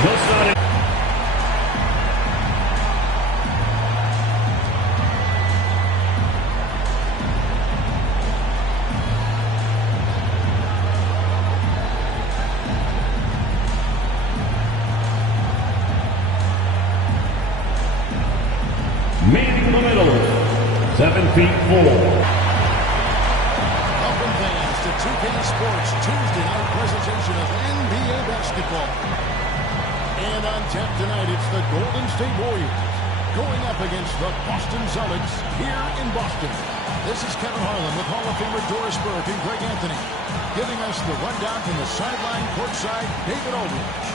Meeting the middle, 7 feet 4. Welcome fans to 2K Sports Tuesday night presentation of NBA basketball. And on tap tonight, it's the Golden State Warriors going up against the Boston Celtics here in Boston. This is Kevin Harlan with Hall of Famer Doris Burke and Greg Anthony, giving us the rundown from the sideline courtside, David Aldridge.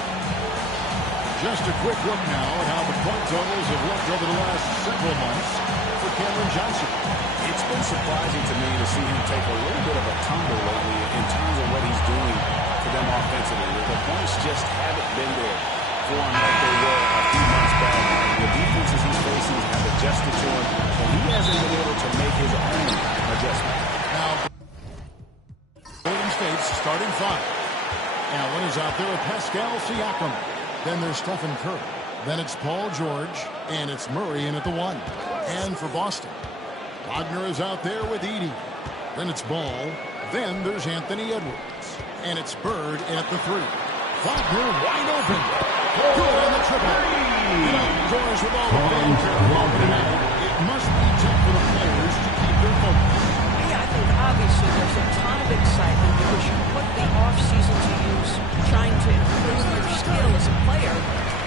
Just a quick look now at how the point totals have looked over the last several months for Cameron Johnson. It's been surprising to me to see him take a little bit of a tumble lately in terms of what he's doing for them offensively. The points just haven't been there for him like they were a few months back. The defenses he's facing have adjusted to him, and he hasn't been able to make his own adjustment. Now, Golden State's starting five. Allen is out there with Pascal Siakam. Then there's Stephen Curry. Then it's Paul George. And it's Murray in at the 1. And for Boston, Wagner is out there with Edey. Then it's Ball. Then there's Anthony Edwards. And it's Bird in at the 3. Wagner wide open. Good on the triple. George with all the fanfare involved tonight. It must be tough for the players to keep their focus. Yeah, I think obviously there's a ton of excitement because you put the off-season to use trying to improve your skill as a player,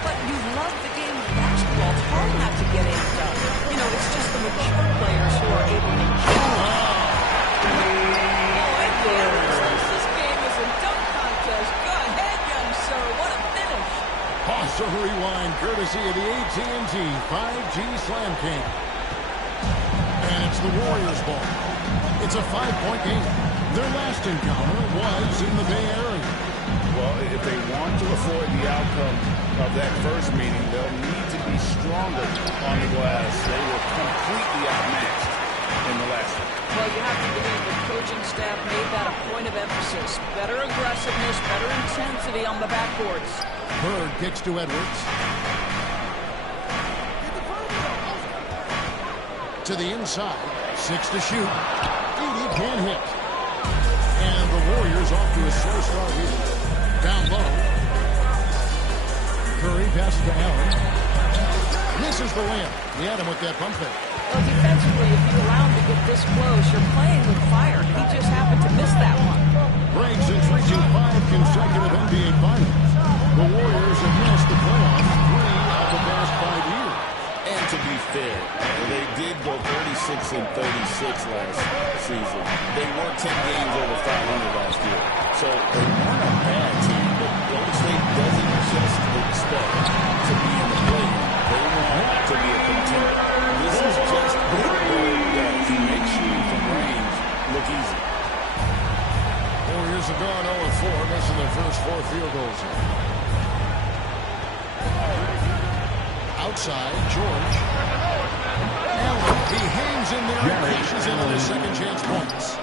but you love the game of basketball. It's hard not to get amped up. You know, it's just the mature players who are able to This game is a dunk contest. Go ahead, young sir. What a finish. Pause or rewind courtesy of the AT&T 5G Slam King. And it's the Warriors ball. It's a 5-point game. Their last encounter was in the Bay Area. Well, if they want to avoid the outcome of that first meeting, they'll need to be stronger on the glass. They were completely outmatched in the last one. Well, you have to believe the coaching staff made that a point of emphasis. Better aggressiveness, better intensity on the backboards. Bird kicks to Edwards. To the inside. 6 to shoot. Edey can hit. And the Warriors off to a slow start here. Down low. Curry passes to Allen. Misses the layup. He had him with that pump fake. Well, defensively, if you allow him to get this close, you're playing with fire. He just happened to miss that one. Briggs is reaching 5 consecutive NBA finals. The Warriors have missed the playoffs 3 of the past 5 years. And to be fair, they did go 36 and 36 last season. They were 10 games over 500 last year. So they weren't a bad team, but Golden State doesn't just expect to be in the play. They want to be a contender. This is just what Bird does. He makes shooting from range look easy. Warriors have gone 0-4, missing their first 4 field goals here. Outside, George. Allen, he hangs in there and cashes in on his second chance points.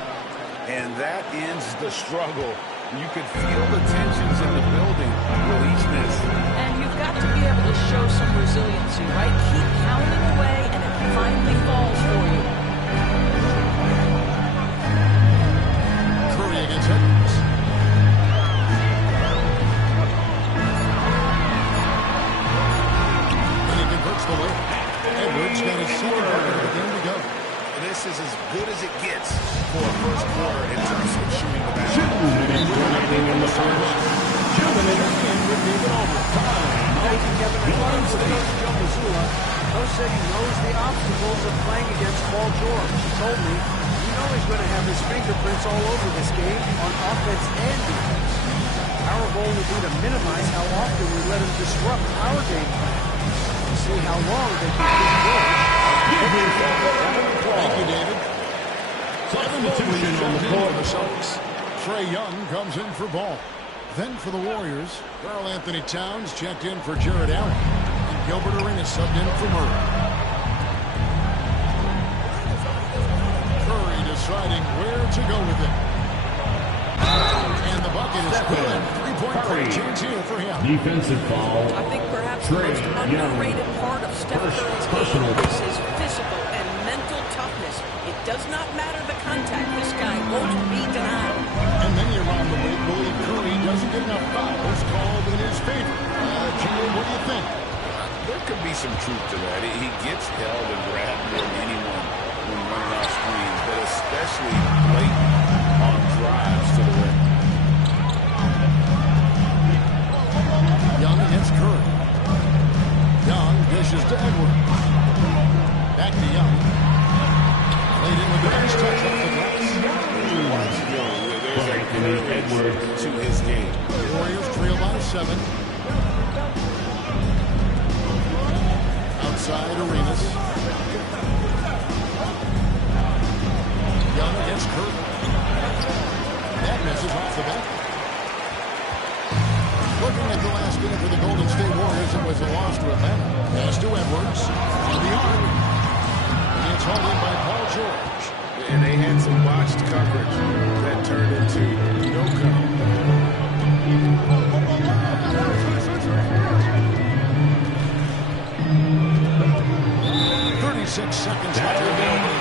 And that ends the struggle. You could feel the tensions in the building with each miss. And you've got to be able to show some resiliency, right? Keep pounding away, and it finally falls for you. Curry against Edwards. And he converts the layup. Edwards got his second quarter of the game to go. This is as good as it gets for a first quarter in terms of shooting the basketball. Shooting in the first. In with David Aldridge. Thank you, Kevin. I love the coach, Joe Mazzulla. Coach said he knows the obstacles of playing against Paul George. He told me, you know he's going to have his fingerprints all over this game on offense and defense. Our goal will be to minimize how often we let him disrupt our game plan. We'll see how long they can keep George. Thank you, David. Substitution on the court. The Celtics. Trae Young comes in for Ball. Then for the Warriors, Karl Anthony Towns checked in for Jared Allen. And Gilbert Arenas subbed in for Murray. Curry deciding where to go with it. And the bucket is good. 3 point guard change here for him. Defensive foul. I think perhaps the most underrated part of Steph Curry's game is his physical and mental toughness. It does not matter the contact. This guy won't be denied. And many around the league believe Curry doesn't get enough fouls called in his favor. Gio, what do you think? There could be some truth to that. He gets held and grabbed more than anyone when running off screens, but especially late on drives to the rim. Young against Curry. Young dishes to Edwards. Back to Young. Played in with the nice touch off the glass. Watch Young. There's a courage to his game. The Warriors trail by 7. Outside Arenas. Young against Curry. That misses off the back. Looking at the last game for the Golden State Warriors, it was a loss to Atlanta. Pass to Edwards. On the arc. And it's hauled in by Paul George. And they had some botched coverage that turned into no cover. 36 seconds left.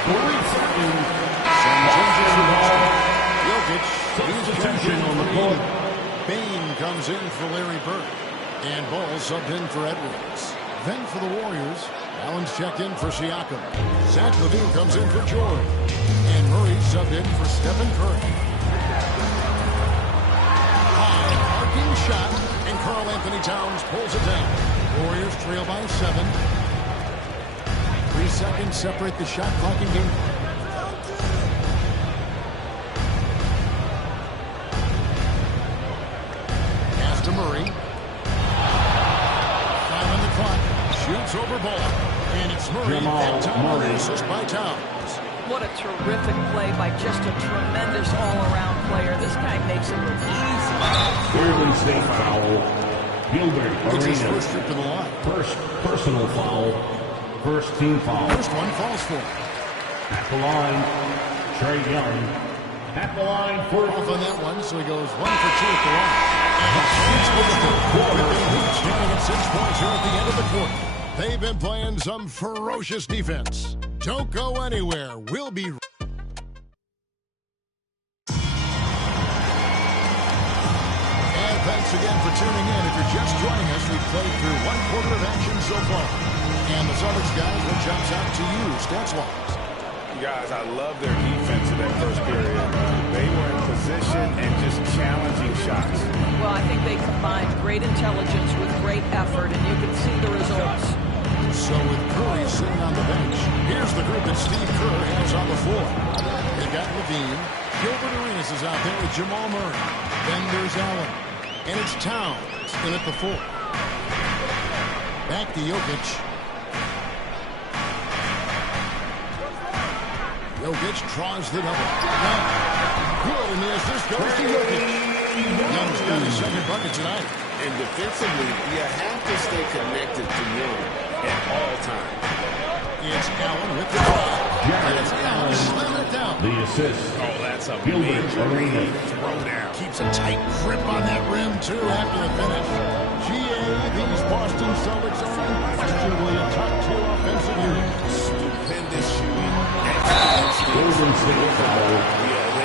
40 seconds. Some changes in the Jokic. Substitution on the court. Bain comes in for Larry Bird. And Ball subbed in for Edwards. Then for the Warriors, Allen's checked in for Siakam. Zach LaVine comes in for George. And Murray subbed in for Stephen Curry. High arcing shot, and Karl Anthony Towns pulls it down. Warriors trail by 7. 3 seconds separate the shot clock and game. Pass to Murray. 5 on the clock. Shoots over Ball. And it's Murray. That time Murray assist by Towns. What a terrific play by just a tremendous all-around player. This guy makes it look easy. Golden State foul. Gilbert It's his Arenas. first trip to the line. First personal foul. First team foul. First one falls for him. At the line, Trae Young. At the line for Off on that one, so he goes 1 for 2 at the line. And he's standing at 6 points here at the end of the quarter. They've been playing some ferocious defense. Don't go anywhere. We'll be... And thanks again for tuning in. If you're just joining us, we've played through 1 quarter of action so far. And the Celtics guys, what jumps out to you, stats-wise? Guys, I love their defense in that first period. They were in position and just challenging shots. Well, I think they combined great intelligence with great effort, and you can see the results. So with Curry sitting on the bench, here's the group that Steve Kerr has on the floor. They got LaVine. Gilbert Arenas is out there with Jamal Murray. Then there's Allen. And it's Towns in at the 4. Back to Jokic. Jokic draws the double. Good, and the assist goes to Jokic. Young's got his second bucket tonight. And defensively, you have to stay connected to Young at all times. It's Allen with the drive. And it's Allen slamming it down. the assist. Oh, that's a Gilbert major Arenas. throwdown. Keeps a tight grip on that rim, too, after the finish. These Boston Celtics are unquestionably a top-tier offensive unit. Stupendous shooting. Golden State foul.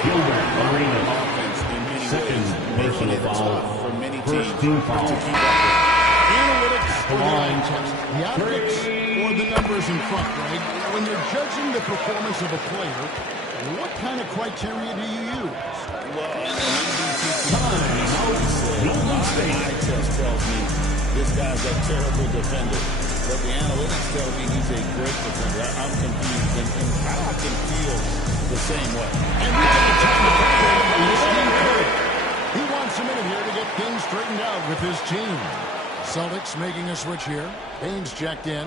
Gilbert Arenas. Offense in many Second ways, personal making it foul. tough for many First teams team to foul. keep up with. Analytics The or the line. eye test? The optics or the numbers in front, right? When you're judging the performance of a player, what kind of criteria do you use? Well, Golden State eye test tells me this guy's a terrible defender. But the analytics tell me he's a great defender. I'm confused, and I can feel the same way. And we take time to he wants a minute here to get things straightened out with his team. Celtics making a switch here. Baines checked in.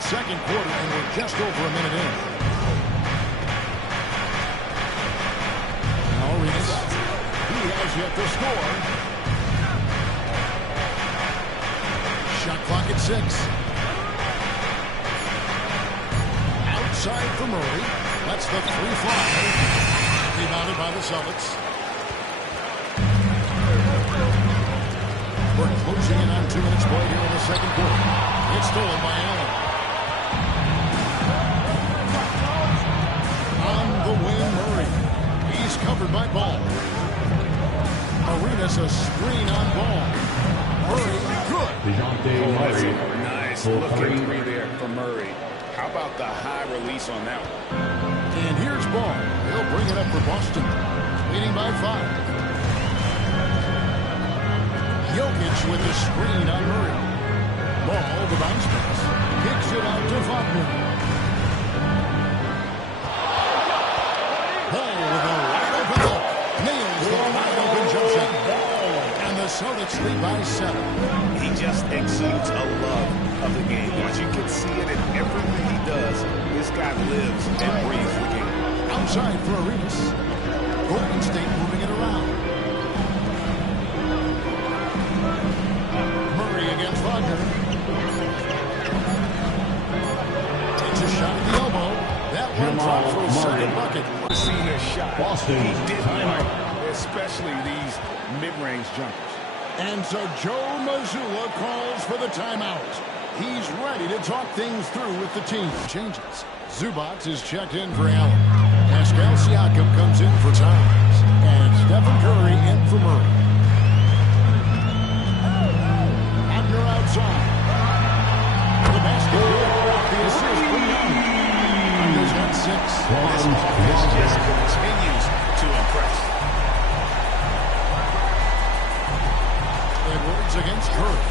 Second quarter, and we're just over a minute in. Now Arenas. He has yet to score. Shot clock at 6. Outside for Murray. That's the 3 fly. Rebounded by the Celtics. We're closing in on 2 minutes played here in the second quarter. It's stolen by Allen. On the wing, Murray. He's covered by Ball. Arenas a screen on Ball. Murray, good. DeJounte Murray. Nice looking three there for Murray. How about the high release on that one? And here's Ball. He'll bring it up for Boston. Leading by 5. Jokic with the screen on Murray. Ball, the bounce pass. Kicks it out to Wagner. Ball with a wide open look. Nails the wide open jump shot. And the Celtics lead by 7. He just exudes a love of the game. Once you can see it in everything he does, this guy lives and breathes the game. Outside for Arenas. Golden State moving it around. Murray against Wagner. Takes a shot at the elbow. That one dropped for a second bucket. See his shot. Boston, He did timeout. right, especially these mid-range jumpers. And so Joe Mazzulla calls for the timeout. He's ready to talk things through with the team. Changes. Zubac is checked in for Allen. Pascal Siakam comes in for Towns. And Stephen Curry in for Murray. Wagner outside. The basket good off the assist from Young. Wagner's got 6. This offense just continues to impress. Edwards against Curry.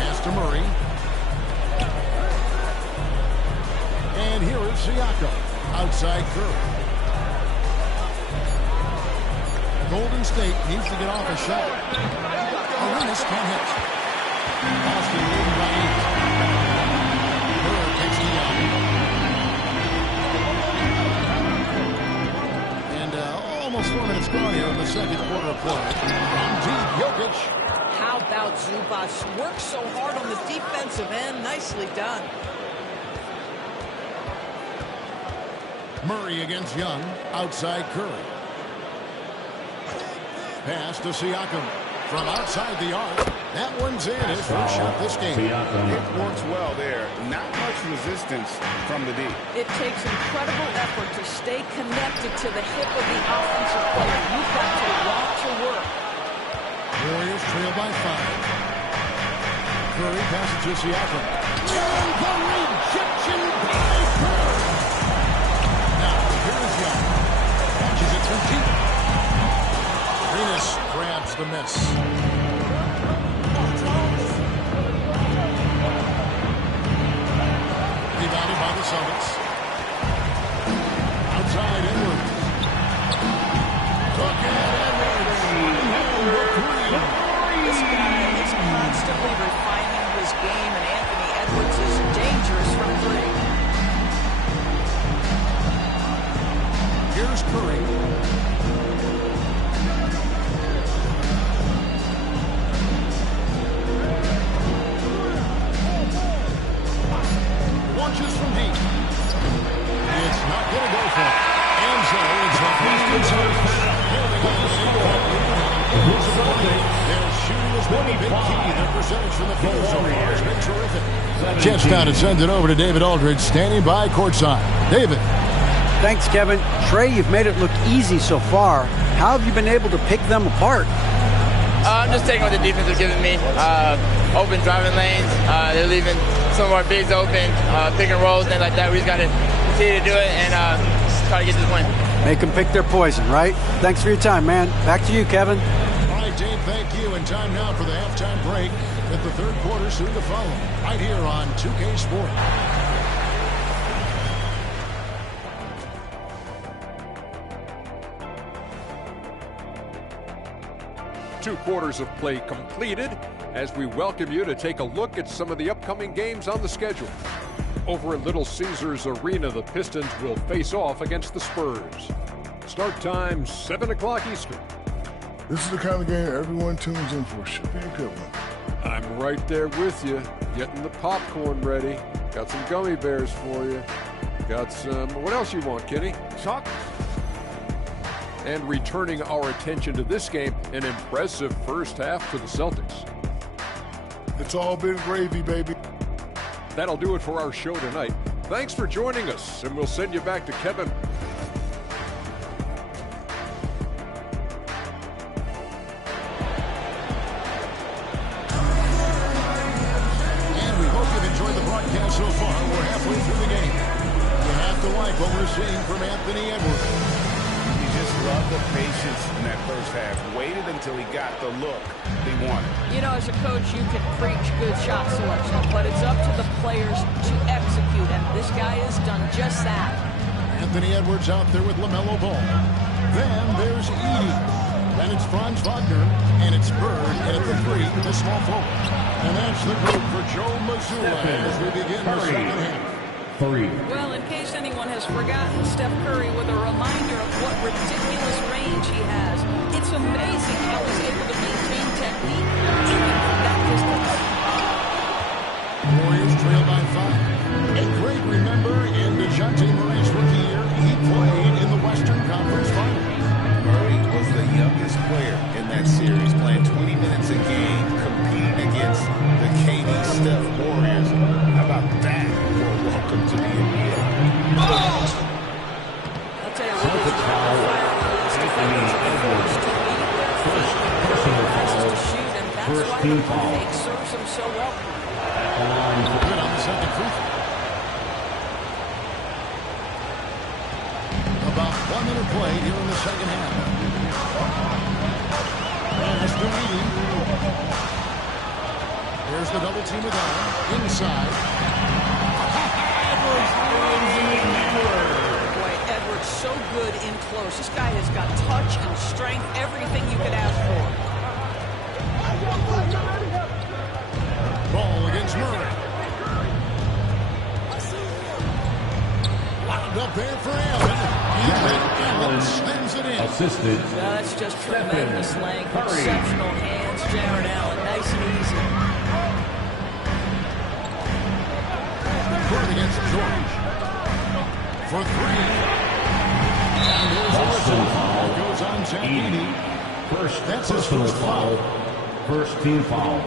Pass to Murray. And here is Siakam. Outside Curry. Golden State needs to get off a shot. Arenas can't hit. Boston leading by 8. Murray kicks to Young. And almost 4 minutes gone here in the second quarter of play. From deep, Jokic. How about Zubac? Works so hard on the defensive end. Nicely done. Murray against Young. Outside Curry. Pass to Siakam. From outside the arc. That one's in. His first shot this game. Siakam. It works well there. Not much resistance from the D. It takes incredible effort to stay connected to the hip of the offensive player. You've got to want to work. Warriors trail by 5. Curry passes to Siakam. And the rejection by Curry. Now, here's Young. Launches it from deep. Arenas grabs the miss. Rebounded by the Celtics. Outside Edwards. Took it, Edwards. Number 3. This guy is constantly refining his game, and Anthony Edwards is dangerous from 3. Here's Curry. Launches from deep. It's not going to go for it. And so it's the Boston Celtics. Their shooting has been a big key. Their percentage from the field so far has been terrific. Jets down to send it over to David Aldridge, standing by courtside. David. Thanks, Kevin. Trey, you've made it look easy so far. How have you been able to pick them apart? I'm just taking what the defense is giving me. Open driving lanes. They're leaving some of our bigs open, pick and rolls, things like that. We just got to continue to do it and try to get this win. Make them pick their poison, right? Thanks for your time, man. Back to you, Kevin. All right, Dave, thank you. And time now for the halftime break. With the third quarter soon to follow. Right here on 2K Sports. Two quarters of play completed as we welcome you to take a look at some of the upcoming games on the schedule. Over at Little Caesars Arena, the Pistons will face off against the Spurs. Start time 7 o'clock Eastern. This is the kind of game everyone tunes in for. Should be a good one. I'm right there with you, getting the popcorn ready. Got some gummy bears for you. Got some, what else you want, Kenny? Chocolate. And returning our attention to this game, an impressive first half for the Celtics. It's all been gravy, baby. That'll do it for our show tonight. Thanks for joining us, and we'll send you back to Kevin. And we hope you've enjoyed the broadcast so far. We're halfway through the game. You have to like what we're seeing from Anthony Edwards. Just love the patience in that first half. Waited until he got the look he wanted. You know, as a coach, you can preach good shot selection, but it's up to the players to execute, and this guy has done just that. Anthony Edwards out there with LaMelo Ball. Then there's Edey. Then it's Franz Wagner, and it's Bird, and at the 3, the small forward. And that's the group for Joe Mazzulla as we begin the second half. Well, in case anyone has forgotten, Steph Curry with a reminder of what ridiculous range he has. It's amazing how he's able to maintain technique even from that distance. Warriors trail by 5. A great remember in DeJounte Murray's rookie year, he played in the Western Conference Finals. Murray was the youngest player in that series, playing 20 minutes a game, competing against the KD Steph Warriors. How about that? Welcome to the NBA. I'll tell you what, this rapid fire release defenders are forced to meet their feet. Curry has to shoot, and that's why the fake serves him so well. Good on the second free throw. About 1 minute play here in the second half. Pass to Edey. There's the double team with Allen. Inside. Boy, Edwards so good in close. This guy has got touch and strength, everything you could ask for. Ball against Murray. Wound up there for Allen. Allen slams it in. Assisted. That's just tremendous length, exceptional hands. Jared Allen, nice and easy. Bird against George. For 3. And there's a whistle. Foul goes on Zach Edey. That's his first foul. First team foul.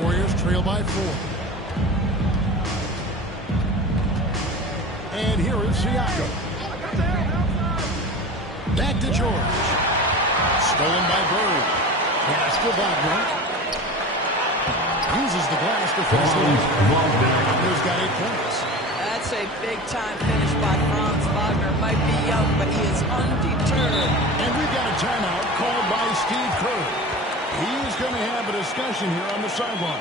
Warriors trail by 4. And here is Siakam. Back to George. Stolen by Bird. Pass to Wagner. Uses the glass to finish the lead. Wagner's got 8 points. That's a big-time finish by Franz Wagner. Might be young, but he is undeterred. And we've got a timeout called by Steve Kerr. He's going to have a discussion here on the sideline.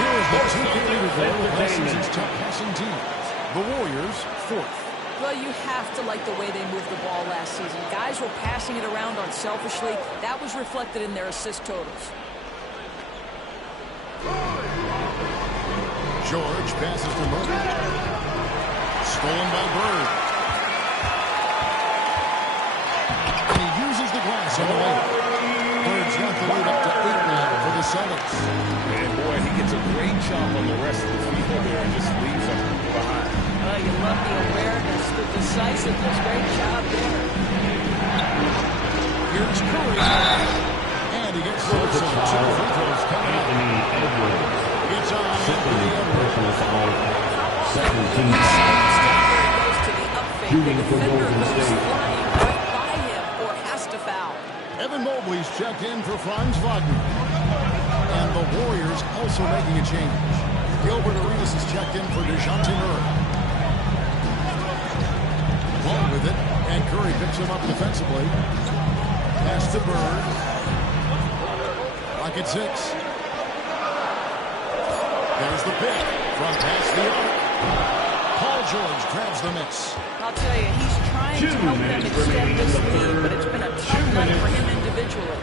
Here's the 2K leaderboard with last season's top passing teams. The Warriors, 4th. Well, you have to like the way they moved the ball last season. Guys were passing it around unselfishly. That was reflected in their assist totals. George passes to Murray. Stolen by Bird. And he uses the glass on the way. Bird's got the lead up to 8 now for the Celtics. And boy, he gets a great jump on the rest of the field there and just leaves them behind. You love the awareness, the decisiveness. Great job there. Here's Curry. And he gets the whistle. 2 free throws coming up. It's on Anthony Edwards. Second team Steph foul. Curry goes to the up fake. The defender goes flying right by him or has to foul. Evan Mobley's checked in for Franz Wagner. And the Warriors also making a change. Gilbert Arenas is checked in for DeJounte Murray. Ball with it, and Curry picks him up defensively. Pass to Bird. Clock at 6. There's the pick from past the arc. Paul George grabs the miss. I'll tell you, he's trying to help them extend this lead, but it's been a tough night for him individually.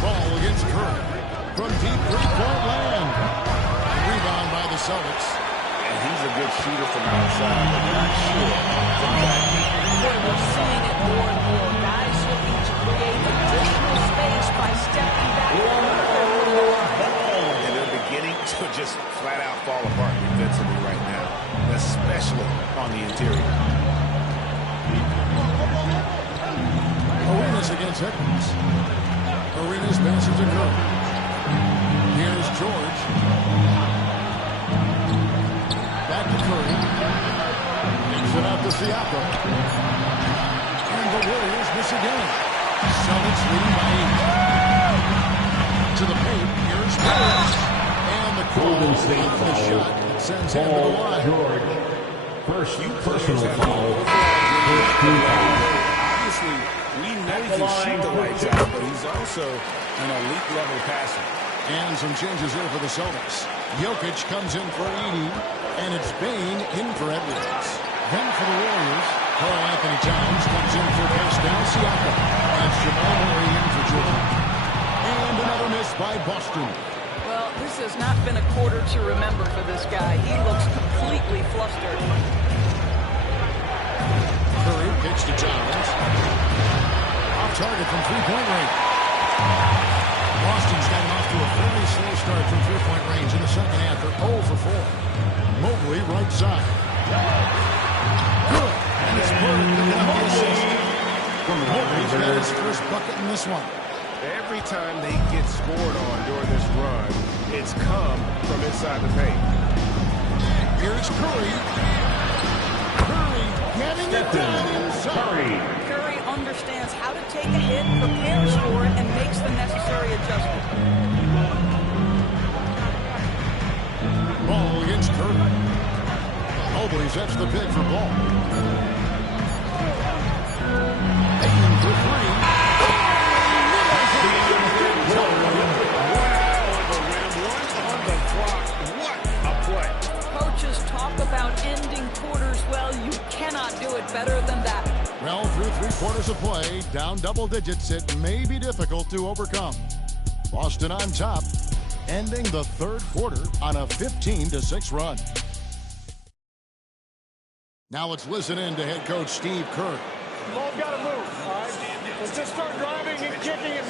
Ball against Curry. From deep three-point land. Rebound by the Celtics. And he's a good shooter from outside, but not sure from back. Boy, we're seeing it more and more. Guys looking to create a Here's Higgins. Arenas passes to Curry. Here's George. Back to Curry. Gives it out to Siakam. And the Warriors miss again. Celtics leading by 8. To the paint. Here's George. And the Golden call State on the shot that sends him to the line. George. First personal foul. First team foul. Obviously, we know he can shoot the lights out, but he's also an elite level passer. And some changes here for the Celtics. Jokic comes in for Edey, and it's Bane in for Edwards. Then for the Warriors, Karl Anthony Towns comes in for Pascal Siakam. And it's Jamal Murray in for Jordan. And another miss by Boston. Well, this has not been a quarter to remember for this guy. He looks completely flustered. Curry kicks to Towns. Off target from three-point range. Boston's gotten off to a fairly slow start from three-point range in the second half. They're 0 for 4. Mobley right side. Good. And it's Bird picking up the assist. Mobley's got his first bucket in this one. Every time they get scored on during this run, it's come from inside the paint. Here's Curry. Curry getting it done inside. Curry understands how to take a hit, prepares for it, and makes the necessary adjustment. Ball against Curry. Mobley sets the pick for Ball. Aiming for three. Coaches talk about ending quarters well. You cannot do it better than that. Well, through 3 quarters of play, down double digits, it may be difficult to overcome. Boston on top, ending the third quarter on a 15-6 run. Now let's listen in to head coach Steve Kerr. Ball's got to move, all right? Let's just start driving and kicking it.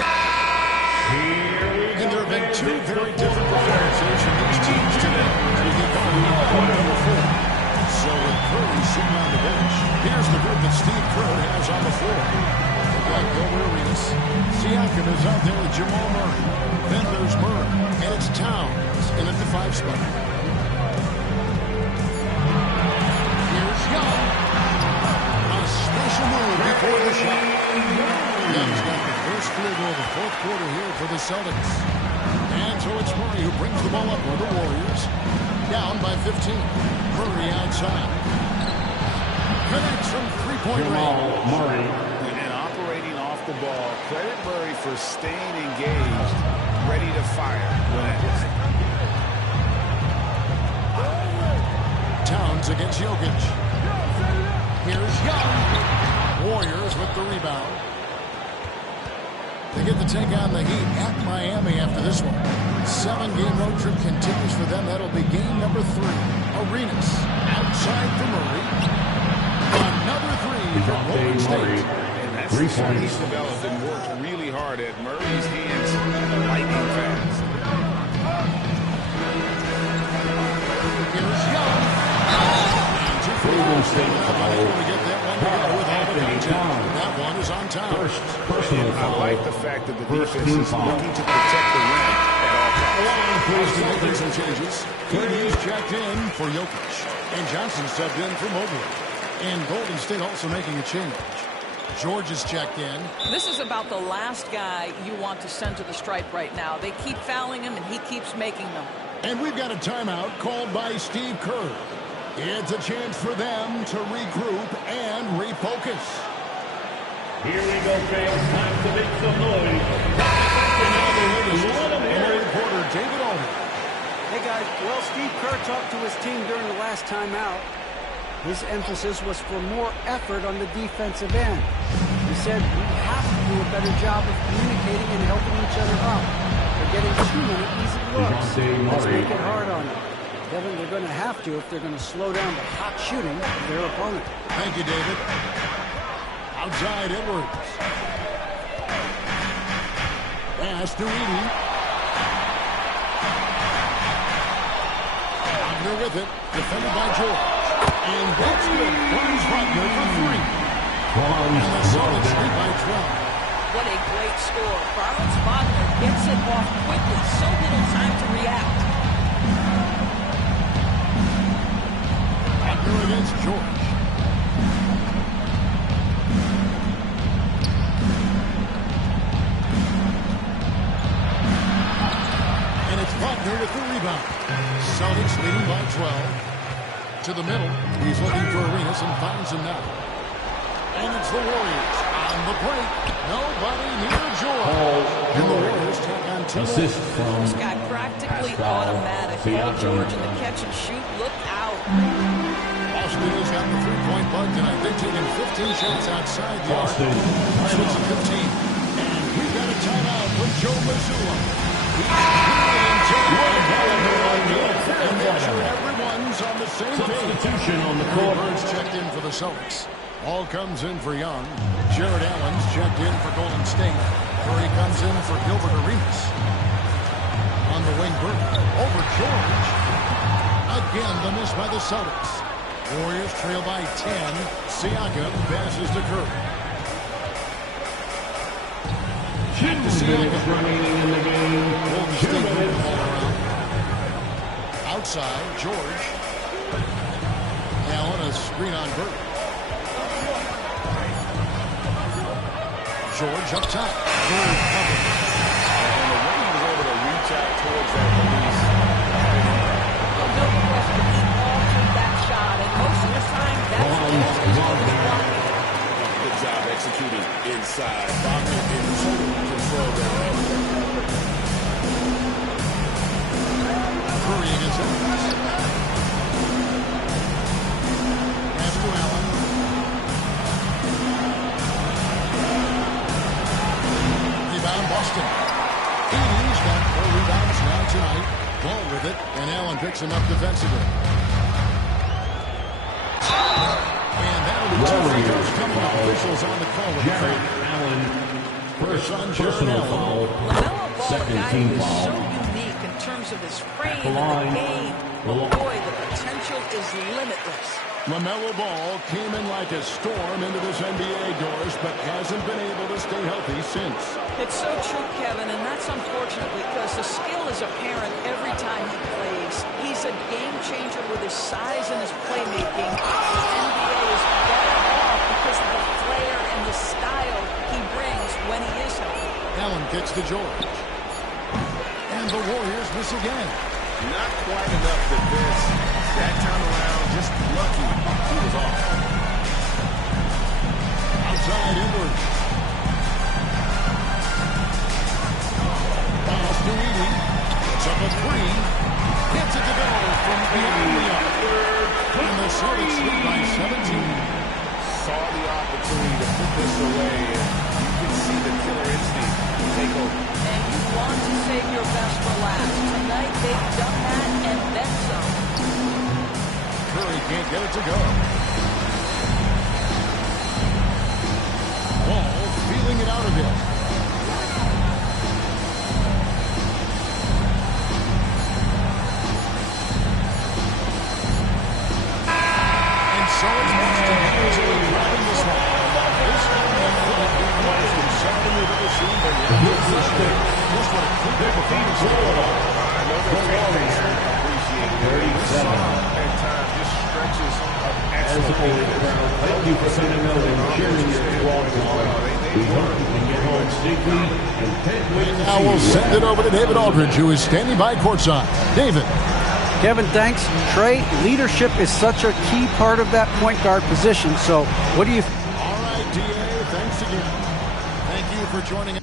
And there have been 2 very different performances from these teams today as we get going on quarter number 4. So with Curry sitting on the bench, here's the group that Steve Kerr has on the floor. Like Gilbert Arenas, Siakam is out there with Jamal Murray. Then there's Murray, and it's Towns in at the 5 spot. Here's Young. A special move before the shot. Young's got the first field goal of the fourth quarter here for the Celtics. And so it's Murray who brings the ball up for the Warriors. Down by 15. Murray outside. Connects from three-point range. Murray. And operating off the ball, credit Murray for staying engaged, ready to fire when asked. Towns against Jokic. Here's Young. Warriors with the rebound. They get to take on the Heat at Miami after this one. 7-game road trip continues for them. That'll be game number 3. Arenas outside for Murray. Another 3 for Golden State. And that's the shot he's developed and worked really hard at. Murray's hands lightning fast. Here's Young. Golden State foul. That one is on time. First personal I foul. like the fact that the First defense team is foul. looking to protect the rim at all costs. Boston making some changes. Curry's checked in for Jokic. And Johnson subbed in for Mobley. And Golden State also making a change. George is checked in. This is about the last guy you want to send to the stripe right now. They keep fouling him, and he keeps making them. And we've got a timeout called by Steve Kerr. It's a chance for them to regroup and refocus. Here we go, fans. Time to make some noise. And now the latest reporter, David Olney. Hey, guys. Well, Steve Kerr talked to his team during the last timeout. His emphasis was for more effort on the defensive end. He said we have to do a better job of communicating and helping each other up. They're getting too many easy looks. Let's make it hard on them. Kevin, they're going to have to if they're going to slow down the hot shooting of their opponent. Thank you, David. Outside Edwards. Pass to Edey. Wagner with it. Defended by George. And that's good. Franz Wagner for 3. And the Celtics lead by 12. What a quick score. Franz Wagner gets it off quickly. So little time to react. Wagner against George. And it's Wagner with the rebound. Celtics leading by 12. To the middle. He's looking for Arenas and finds him now. And it's the Warriors on the break. Nobody near George. And the Warriors take on 2. Assist from This guy practically automatic. Paul George in the catch and shoot. Look out. Boston has got the three-point bug tonight. They've taken 15 shots outside the arc. Boston. Switch to 15. And we've got a timeout from Joe Mazzulla. He's and make sure everyone's on the same page. Substitution on the court. Birds checked in for the Celtics. All comes in for Young. Jared Allen's checked in for Golden State. Curry comes in for Gilbert Arenas. On the wing, Burton over George. Again, the miss by the Celtics. Warriors trail by 10. Siakam passes to Curry. 2 minutes remaining in the game. Golden State moving the ball around. Outside, George. Allen, a screen on Burton. George up top. Good cover. And the way he was able to reach out towards that release. No question, he altered that shot, and most of the time, that's almost as good as blocking. Good job executing inside. Wagner in total control there. Curry against Evans. Pass to Allen. Rebound Boston. He's got 4 rebounds now tonight. Ball with it, and Allen picks him up defensively. And that'll be 2 free throws coming up. Officials on the call with the Jared foul. Allen, first on Jared personal Allen. foul. LaMelo Ball, a Second guy team who is foul. so unique in terms of his frame The and line. the game. But boy, the potential is limitless. LaMelo Ball came in like a storm into this NBA, Doris, but hasn't been able to stay healthy since. It's so true, Kevin, and that's unfortunate because the skill is apparent every time he plays. He's a game changer with his size and his playmaking. The NBA is better off because of the flair and the style he brings when he is healthy. Allen kicks to George. And the Warriors miss again. Not quite enough defense. That time around, just lucky he was off. Outside Edwards. Pass to Edey. It's up a 3. Gets it to go from beyond the arc. And the Celtics lead by 17. Saw the opportunity to put this away, and you can see the killer instinct take over. And you want to save your best for last. Tonight they've done that and then some. Curry can't get it to go. Ball feeling it out a bit. And so it's Boston easily grabbing this one. This time they put it in the most exciting we've ever seen, but just what a quick performance they put on. I know the fans appreciate it. This song at times just stretches of As always, crowd, thank you for coming out and cheering your squad on. We hope you can get home safely and 10 wins. Now we'll send it over to David Aldridge, who is standing by courtside. David. Kevin, thanks. Trey, leadership is such a key part of that point guard position. So what do you... All right, DA, thanks again. Thank you for joining us.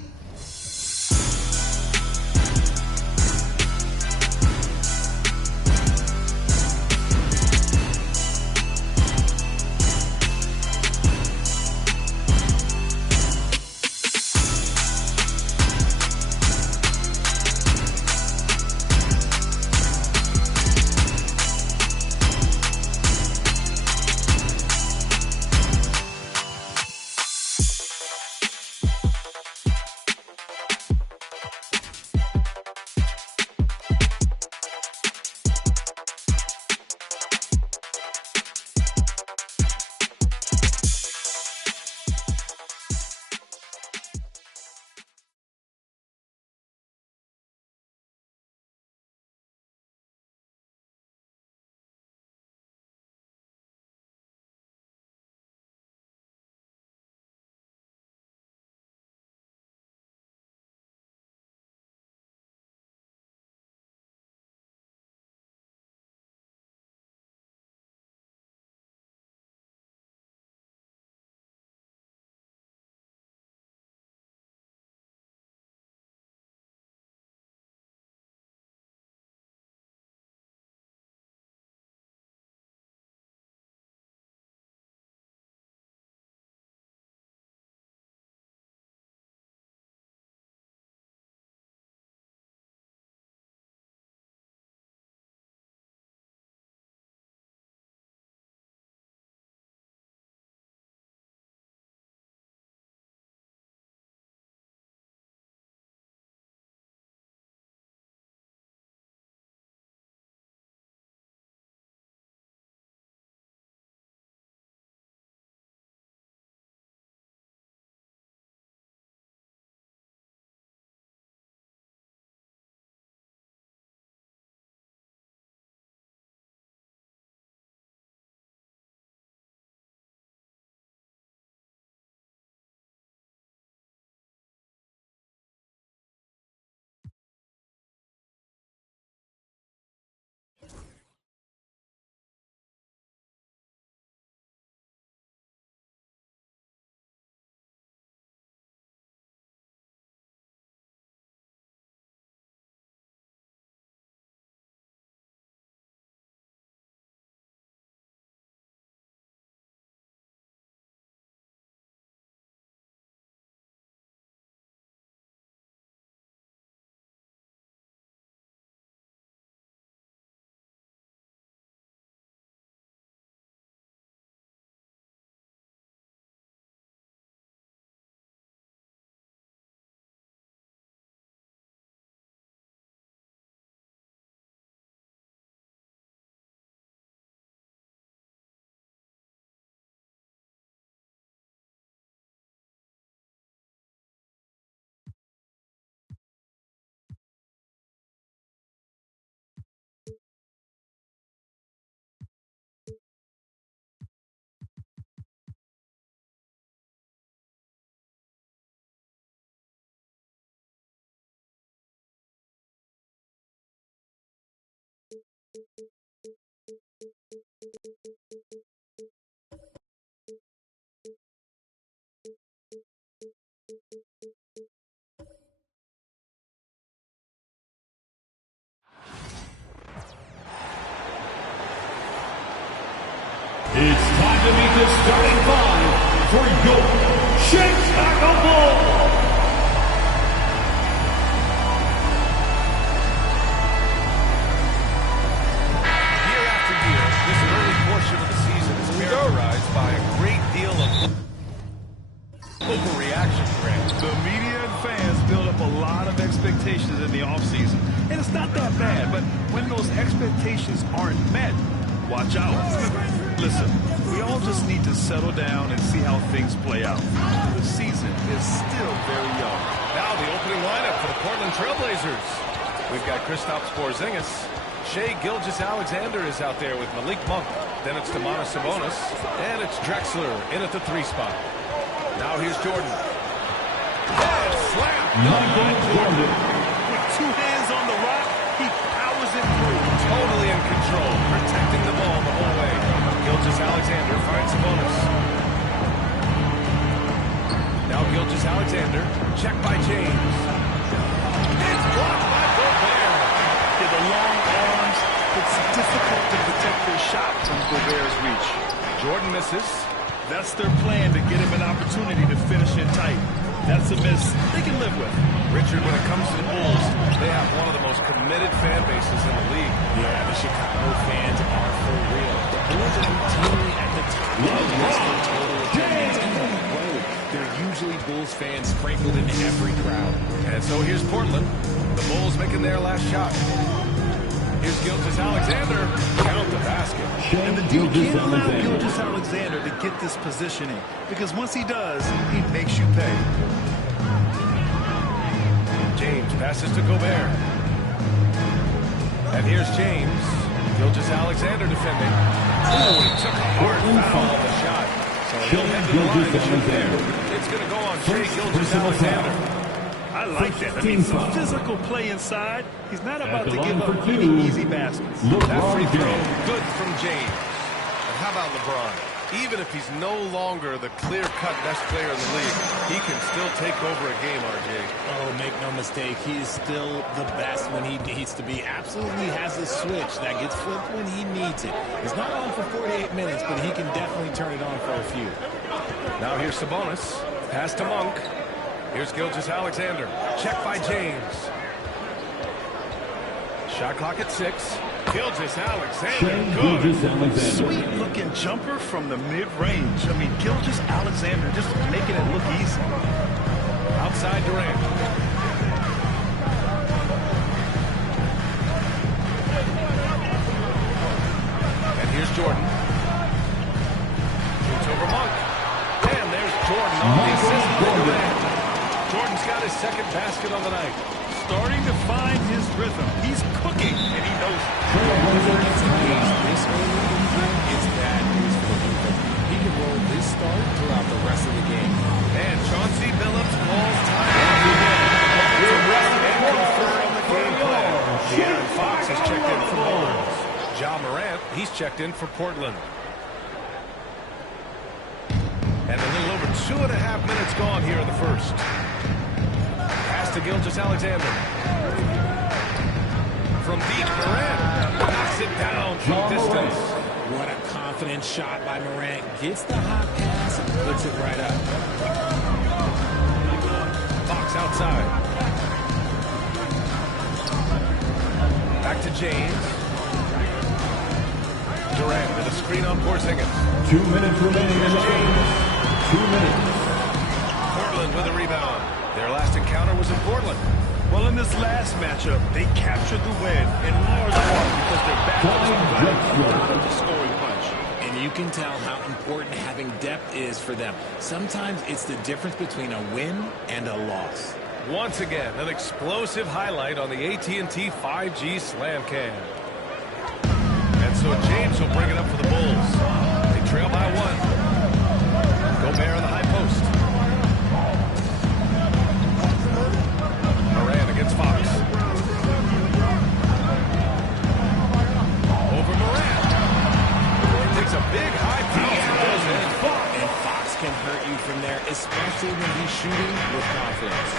It's time to meet the starting five for your Chicago Bulls. Year after year, this early portion of the season is characterized by a great deal of overreaction, Grant. The media and fans build up a lot of expectations in the offseason. And it's not that bad, but when those expectations aren't met, watch out. Listen, we all just need to settle down and see how things play out. The season is still very young. Now the opening lineup for the Portland Trailblazers. We've got Kristaps Porzingis. Shai Gilgeous-Alexander is out there with Malik Monk. Then it's Domantas Sabonis. And it's Drexler in at the 3 spot. Now here's Jordan. And slam! Jordan. With 2 hands on the rock, he powers it through. Totally in control, protecting the ball the whole way. Gilgeous-Alexander finds Sabonis. Now Gilgeous-Alexander, check by James. It's blocked by Gobert. Yeah, the long arms, it's difficult to protect their shot from Gobert's reach. Jordan misses. That's their plan, to get him an opportunity to finish it tight. That's a miss they can live with. Richard, when it comes to the Bulls, they have one of the most committed fan bases in the league. Yeah, the Chicago fans are for real. The Bulls are routinely at the top of the list for total attendance. And on the road, there are usually Bulls fans sprinkled in every crowd. And so here's Portland. The Bulls making their last shot. Here's Gilgeous-Alexander. Count the basket. And the D can't allow Gilgeous-Alexander to get this positioning, because once he does, he makes you pay. James passes to Gobert. And here's James. Gilgeous-Alexander defending. Oh, he took a hard foul on the shot. So he'll head to the line to shoot there. It's going to go on Shai Gilgeous-Alexander. I like that. I mean, some physical play inside. He's not about to give up any easy baskets. That free throw, good from James. And how about LeBron? Even if he's no longer the clear-cut best player in the league, he can still take over a game, RJ. Oh, make no mistake, he is still the best when he needs to be. Absolutely has a switch that gets flipped when he needs it. It's not on for 48 minutes, but he can definitely turn it on for a few. Now here's Sabonis. Pass to Monk. Here's Gilgeous-Alexander. Check by James. Shot clock at 6. Gilgeous-Alexander, good. Sweet-looking jumper from the mid-range. I mean, Gilgeous-Alexander just making it look easy. Outside Durant. And here's Jordan. Shoots over Monk. And there's Jordan on the assist by Durant. Jordan's got his second basket on the night. Starting to find his rhythm. He's cooking, and he knows it. This early in the game, it's bad news for him. He can roll this start throughout the rest of the game. And Chauncey Billups calls time out again. To rest and confirm the game plan. De'Aaron Fox has checked in for Bulls. Ja Morant, he's checked in for Portland. And a little over 2.5 minutes gone here in the first. Pass to Gilgeous-Alexander. From deep, Morant knocks it down from distance. What a confident shot by Morant. Gets the hot pass and puts it right up. Fox outside. Back to James. Durant with a screen on Porzingis. 2 minutes remaining in the game. 2 minutes. Portland with a rebound. Their last encounter was in Portland. Well, in this last matchup, they captured the win in large part because their backups provided the scoring punch. And you can tell how important having depth is for them. Sometimes it's the difference between a win and a loss. Once again, an explosive highlight on the AT&T 5G Slam Cam. And so James will bring it up for the Bulls. They trail by 1. Gobert on the high post. Morant against Fox. offense.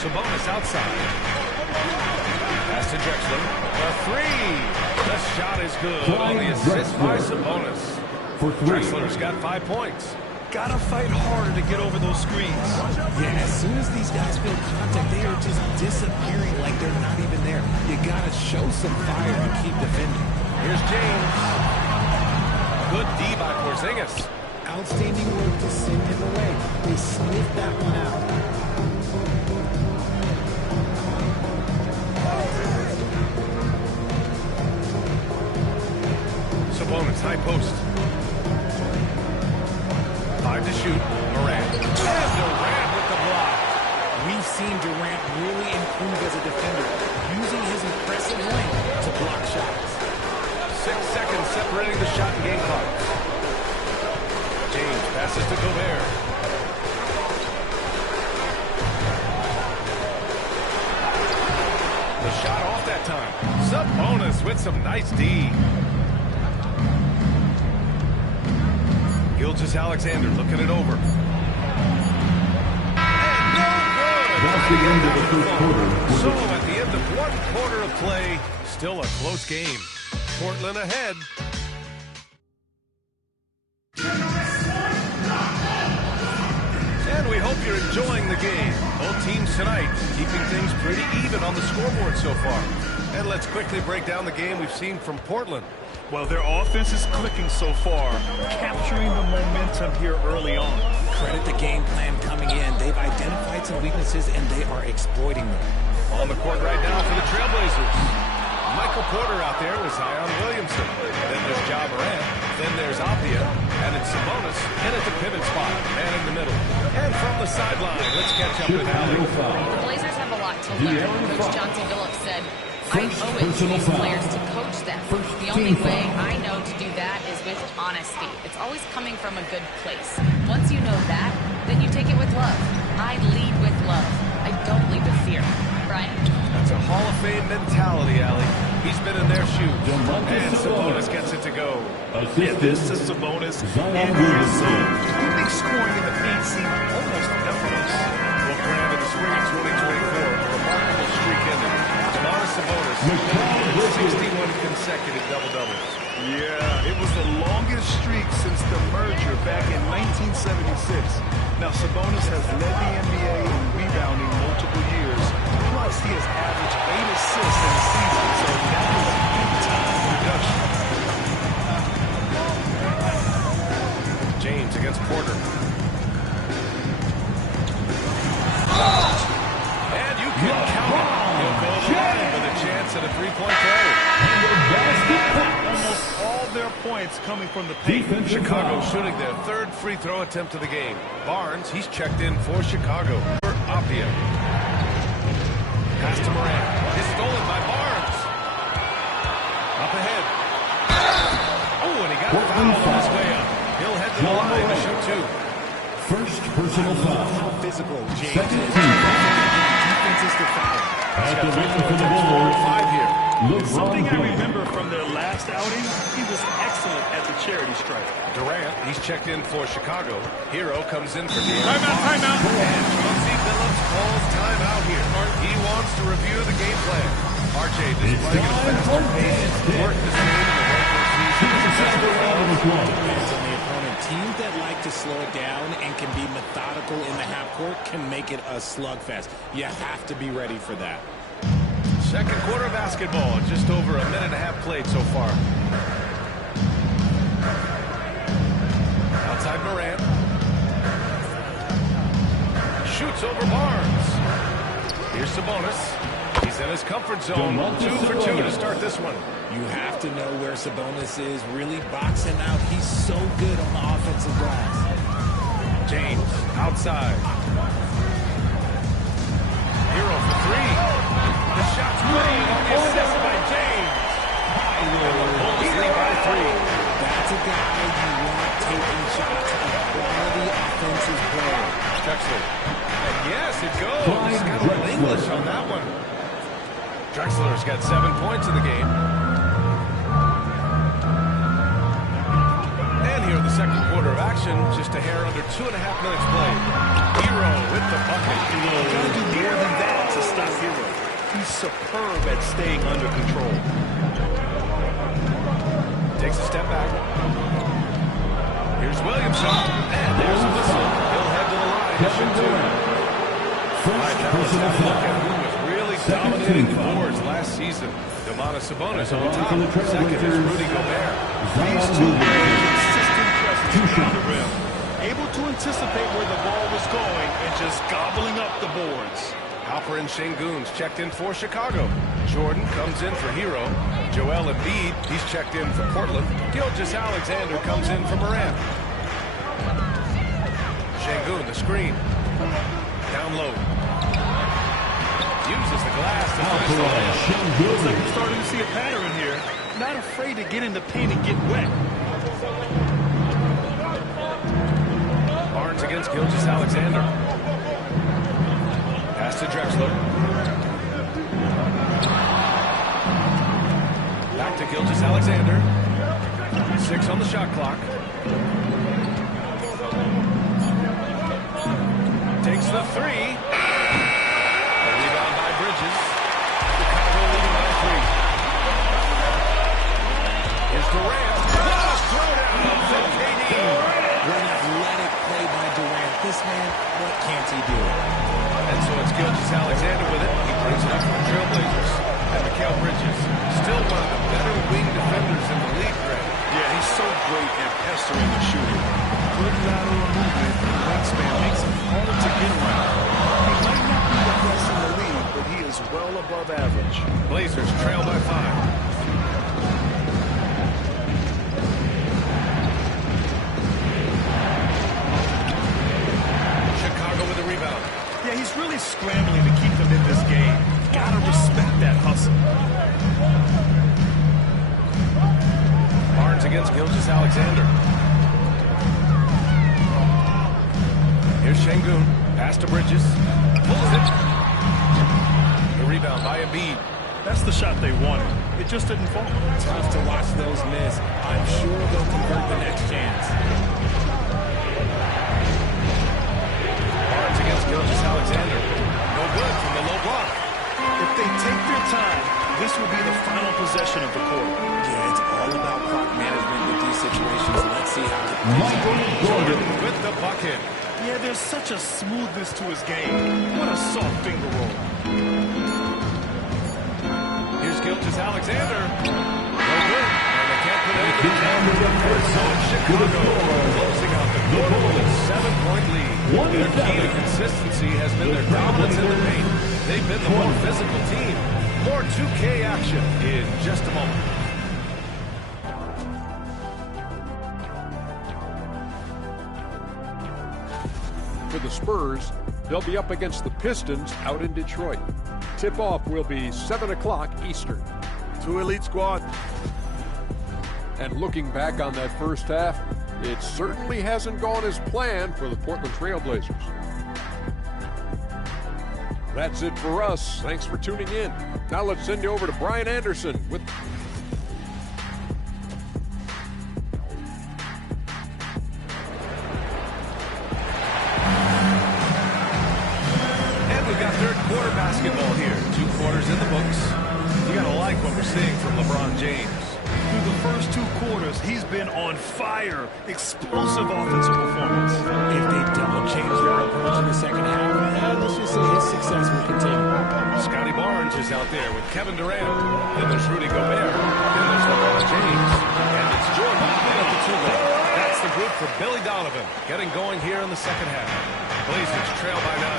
Sabonis outside. Pass to Drexler. A three. The shot is good. On the assist by Sabonis. Drexler's got 5 points. Gotta fight harder to get over those screens. Yeah, as soon as these guys feel contact, they are just disappearing like they're not even there. You gotta show some fire and keep defending. Here's James. Good D by Porzingis. Outstanding work to send him away. They sniffed that one out. Sabonis, high post. 5 to shoot. Durant. And Durant with the block. We've seen Durant really improve as a defender, using his impressive length to block shots. 6 seconds separating the shot and game clock. James passes to Gobert. The shot off that time. Sabonis with some nice D. Gilgeous-Alexander looking it over. And no good. That's the end of the first quarter. So at the end of 1 quarter of play, still a close game. Portland ahead. And we hope you're enjoying the game. Both teams tonight keeping things pretty even on the scoreboard so far. And let's quickly break down the game we've seen from Portland. Well, their offense is clicking so far, capturing the momentum here early on. Credit the game plan coming in. They've identified some weaknesses, and they are exploiting them. On the court right now for the Trailblazers. Michael Porter out there with Zion Williamson. Then there's Ja Morant. Then there's Apia. And it's Sabonis. And at the pivot spot. And in the middle. And from the sideline, let's catch up with Ali. The Blazers have a lot to learn. Coach Johnson Phillips said, I owe it to these players to coach them. The only way I know to do that is with honesty. It's always coming from a good place. Once you know that, then you take it with love. I lead with love. I don't lead with fear. Brian. That's a Hall of Fame mentality, Allie. He's been in their shoes. And Sabonis gets it to go. Yeah, this is Sabonis in his zone. He makes scoring in the paint seem almost effortless. Well, Graham, in the spring of 2024, a remarkable streak ended. Domantas Sabonis, 61 consecutive double-doubles. Yeah, it was the longest streak since the merger back in 1976. Now, Sabonis has led the NBA in rebounding multiple years. Plus, he has averaged 8 assists in the season, so that is big-time production. James against Porter. And you can count it. He'll go to the line with a chance at a three-point play. Almost all their points coming from the paint. Chicago shooting their 3rd free throw attempt of the game. Barnes, he's checked in for Chicago. For Apia. Pass to Morant. It's stolen by Barnes. Up ahead. Oh, and he got fouled on his way up. He'll head to the line to shoot 2. First personal foul. How physical James Second is. team. Defenses to foul. At the line for the ball. 5 here. Something I remember from their last outing, he was excellent at the charity stripe. Durant, he's checked in for Chicago. Hero comes in for De'Aaron. Timeout. And Chauncey Billups calls timeout here. He wants to review the game plan. RJ displaying a faster pace. Work the same in the regular season. Depends on the opponent. Teams that like to slow it down and can be methodical in the half court can make it a slugfest. You have to be ready for that. Second quarter basketball, just over a minute and a half played so far. Outside Morant. Shoots over Barnes. Here's Sabonis. He's in his comfort zone. 2 for 2 to start this one. You have to know where Sabonis is, really box him out. He's so good on the offensive glass. James outside. Hero for 3. The shot's made on the assist by James. And the Bulls lead by 3. That's a guy you want taking shots. A quality offensive player. Drexler. And yes, it goes. Got a little English on that one. Drexler's got 7 points in the game. And here in the second quarter of action, just a hair under 2.5 minutes played. Hero He's superb at staying under control. Takes a step back. Here's Williamson. And there's a whistle. He'll head to the line. All right, now let's have a look at who was really dominating the boards last season. Domantas Sabonis on top. Second is Rudy Gobert. These two very consistent presence around the rim. Able to anticipate where the ball was going and just gobbling up the boards. Alperen Sengun's checked in for Chicago. Jordan comes in for Hero. Joel Embiid, he's checked in for Portland. Gilgeous-Alexander comes in for Morant. Sengun, the screen. Down low. Uses the glass to finish the layup. Looks like we're starting to see a pattern here. Not afraid to get in the paint and get wet. Barnes against Gilgeous-Alexander. Pass to Drexler. Back to Gilgeous-Alexander. 6 on the shot clock. Takes the three. A rebound by Bridges. Chicago leading by 3. Here's Durant. What a throwdown from KD. What an athletic play by Durant. This man, what can't he do? And so it's Gilgeous-Alexander with it. He brings it up for the Trailblazers. And Mikal Bridges, still one of the better wing defenders in the league, Greg. Yeah, he's so great at pestering the shooter. Good lateral movement and wingspan makes him hard to get around. He might not be the best in the league, but he is well above average. Blazers trail by 5. Yeah, he's really scrambling to keep them in this game. Gotta respect that hustle. Barnes against Gilgeous-Alexander. Here's Sengun. Pass to Bridges. Pulls it. The rebound by Embiid. That's the shot they wanted. It just didn't fall. Tough to watch those miss. I'm sure they'll convert the next chance. Against Gilgeous-Alexander. No good from the low block. If they take their time, this will be the final possession of the quarter. Yeah, it's all about clock management with these situations. Let's see how it plays. Michael Jordan with the bucket. Yeah, there's such a smoothness to his game. What a soft finger roll. Here's Gilgeous-Alexander. No good. And they can't put it in the end. So it's Chicago closing out the quarter with a 7-point lead. Their key to consistency has been their dominance in the paint. They've been the more physical team. More 2K action in just a moment. For the Spurs, they'll be up against the Pistons out in Detroit. Tip-off will be 7 o'clock Eastern. 2 elite squad. And looking back on that first half, it certainly hasn't gone as planned for the Portland Trail Blazers. That's it for us. Thanks for tuning in. Now let's send you over to Brian Anderson with... And we've got third quarter basketball here. 2 quarters in the books. You gotta like what we're seeing from LeBron James. Through the first 2 quarters, he's been on fire. Explosive offensive performance. If they don't change their approach in the second half, let's just say his success will continue. Scotty Barnes is out there with Kevin Durant. Then there's Rudy Gobert. Then there's LeBron James. And it's Jordan at the 2-way. That's the group for Billy Donovan getting going here in the second half. Blazers trail by 9.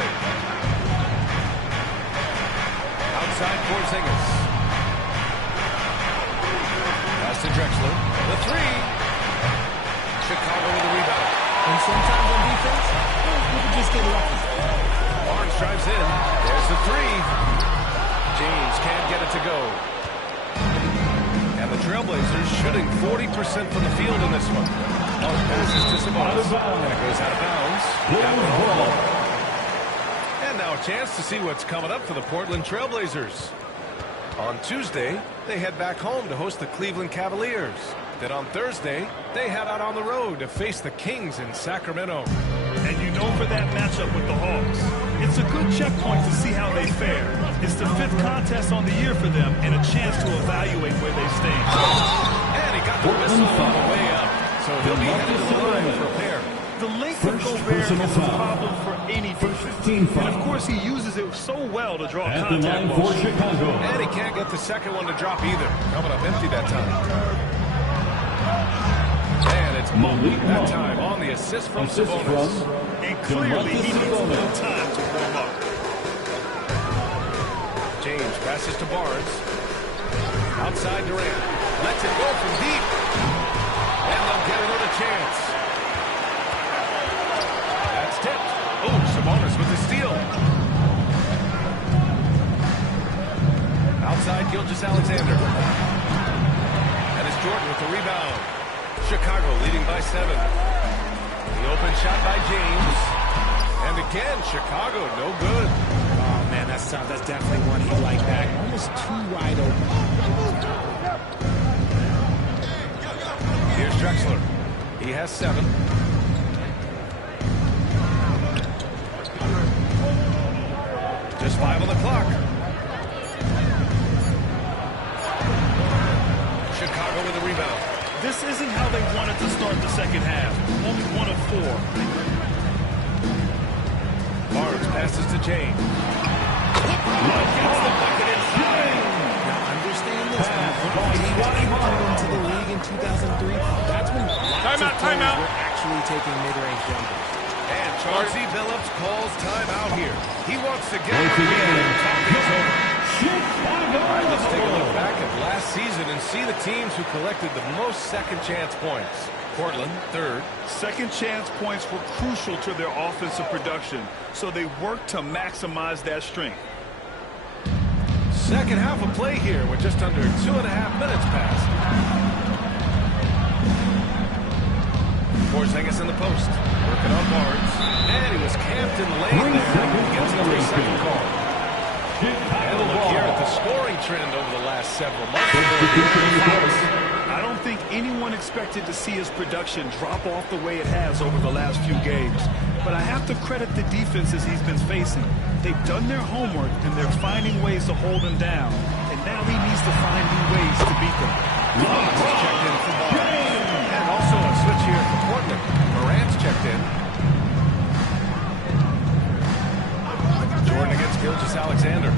Outside Porzingis. Pass to Drexler. The 3. Chicago with the rebound. And sometimes on defense, people just get lucky. Barnes drives in. There's the 3. James can't get it to go. And the Trailblazers shooting 40% from the field in this one. Oh, passes to Sabonis. And it goes out of bounds. And now a chance to see what's coming up for the Portland Trailblazers. On Tuesday, they head back home to host the Cleveland Cavaliers. Then on Thursday, they head out on the road to face the Kings in Sacramento. And you know for that matchup with the Hawks, it's It's a good checkpoint to see how they fare. It's the 5th contest on the year for them and a chance to evaluate where they stand. And he got the whistle on the way up. So he'll be headed to the line for a pair. The length of Gobert is a problem for any defense. And of course, he uses it so well to draw contact. For Chicago. And he can't get the second one to drop either. Coming up empty that time. And it's Malik that time on the assist from Sabonis. And clearly, he needs a little time to warm up. James passes to Barnes. Outside Durant. Lets it go from deep. And they'll get another chance. That's tipped. Oh, Sabonis with the steal. Outside Gilgeous-Alexander. And it's Jordan with the rebound. Chicago leading by 7. The open shot by James. And again, Chicago, no good. Oh, man, that's tough. That's definitely one he liked back. Almost too wide open. Here's Drexler. He has 7. Just 5 on the clock. Chicago with the rebound. This isn't how they wanted to start the second half. Only 1 of 4. Barnes passes to James. Gets the bucket inside. Now, understand this. When he came into the league in 2003, that's when lots of players were actually taking mid-range jumpers. And Chauncey Billups calls timeout here. He wants to get things over. All right, let's take a look back at last season and see the teams who collected the most second chance points. Portland, 3rd. Second chance points were crucial to their offensive production, so they worked to maximize that strength. Second half of play here with just under 2.5 minutes passed. Porzingis in the post. Working on Barnes. And he was camped in lane there. He gets the 3-second call. And a look here at the scoring trend over the last several months. I don't think anyone expected to see his production drop off the way it has over the last few games. But I have to credit the defenses he's been facing. They've done their homework, and they're finding ways to hold him down. And now he needs to find new ways to beat them. Fox checked in for Barnes. And also a switch here for Portland. Morant's checked in. Jordan against Gilgeous-Alexander.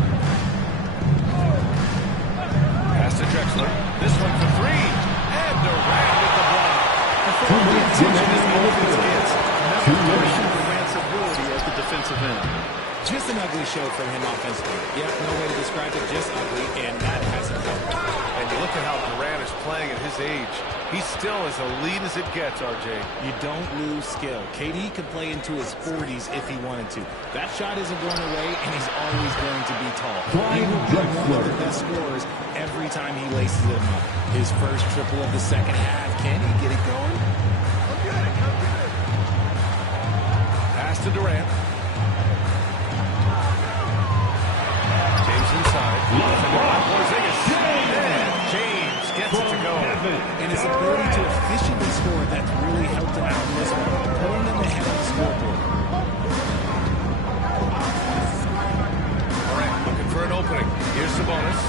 Pass to Drexler. This one for 3. And Durant with the block. The attention his offense gets. Never question Durant's ability at the defensive end. Just an ugly show from him offensively. Yeah, no way to describe it, just ugly, and that hasn't helped. And you look at how Durant is playing at his age. He's still as elite as it gets, RJ. You don't lose skill. KD could play into his 40s if he wanted to. That shot isn't going away, and he's always going to be tall. He will be one of the best scorers every time he laces it up. His first triple of the second half. Can he get it going? Pass to Durant. James inside. Porzingis. And James gets it to go. And his ability to efficiently score, that's really helped him out in this one, pulling them ahead of the scoreboard. Durant looking for an opening. Here's Sabonis.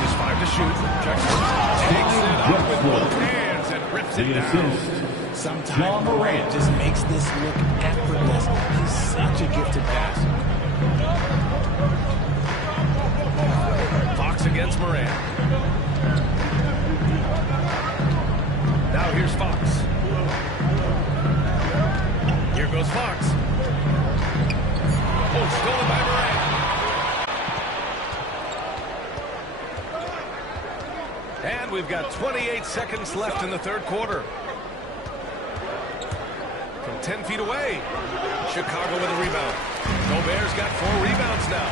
Just 5 to shoot. Drexler takes it up with both hands and rips it down. Sometimes Durant just makes this look effortless. He's such a gifted passer. Fox against Morant. Now here's Fox. Here goes Fox. Oh, stolen by Morant. And we've got 28 seconds left in the third quarter. From 10 feet away. Chicago with a rebound. Gobert's got 4 rebounds now.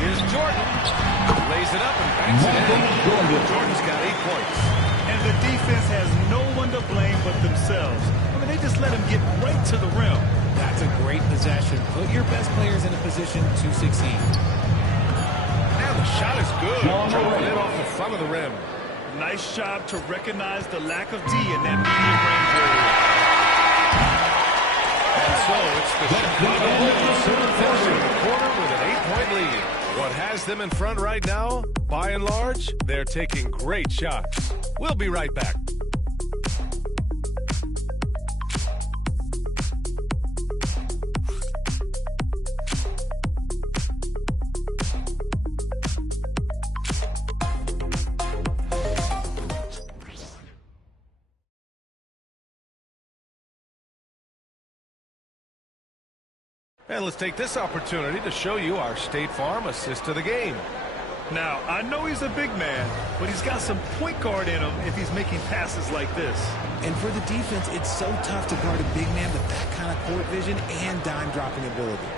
Here's Jordan. Lays it up and banks it in. Jordan's got 8 points. And the defense has no one to blame but themselves. I mean, they just let him get right to the rim. That's a great possession. Put your best players in a position to succeed. And the shot is good. Dropping it off the front of the rim. Nice job to recognize the lack of D in that medium range area. And so it's the Chicago Bulls finishing the quarter with an 8-point lead. What has them in front right now, by and large, they're taking great shots. We'll be right back. And let's take this opportunity to show you our State Farm assist to the game. Now, I know he's a big man, but he's got some point guard in him if he's making passes like this. And for the defense, it's so tough to guard a big man with that kind of court vision and dime dropping ability.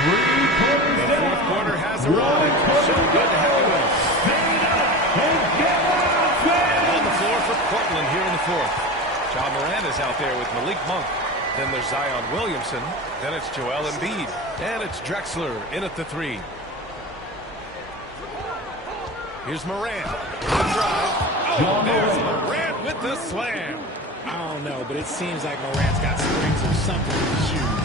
The fourth quarter has arrived. So good to have you with us. And on the floor for Portland here in the fourth. Ja Morant is out there with Malik Monk. Then there's Zion Williamson. Then it's Joel Embiid. And it's Drexler in at the three. Here's Morant. Good drive. Oh, there's Morant with the slam. I don't know, but it seems like Morant's got springs or something in his shoes.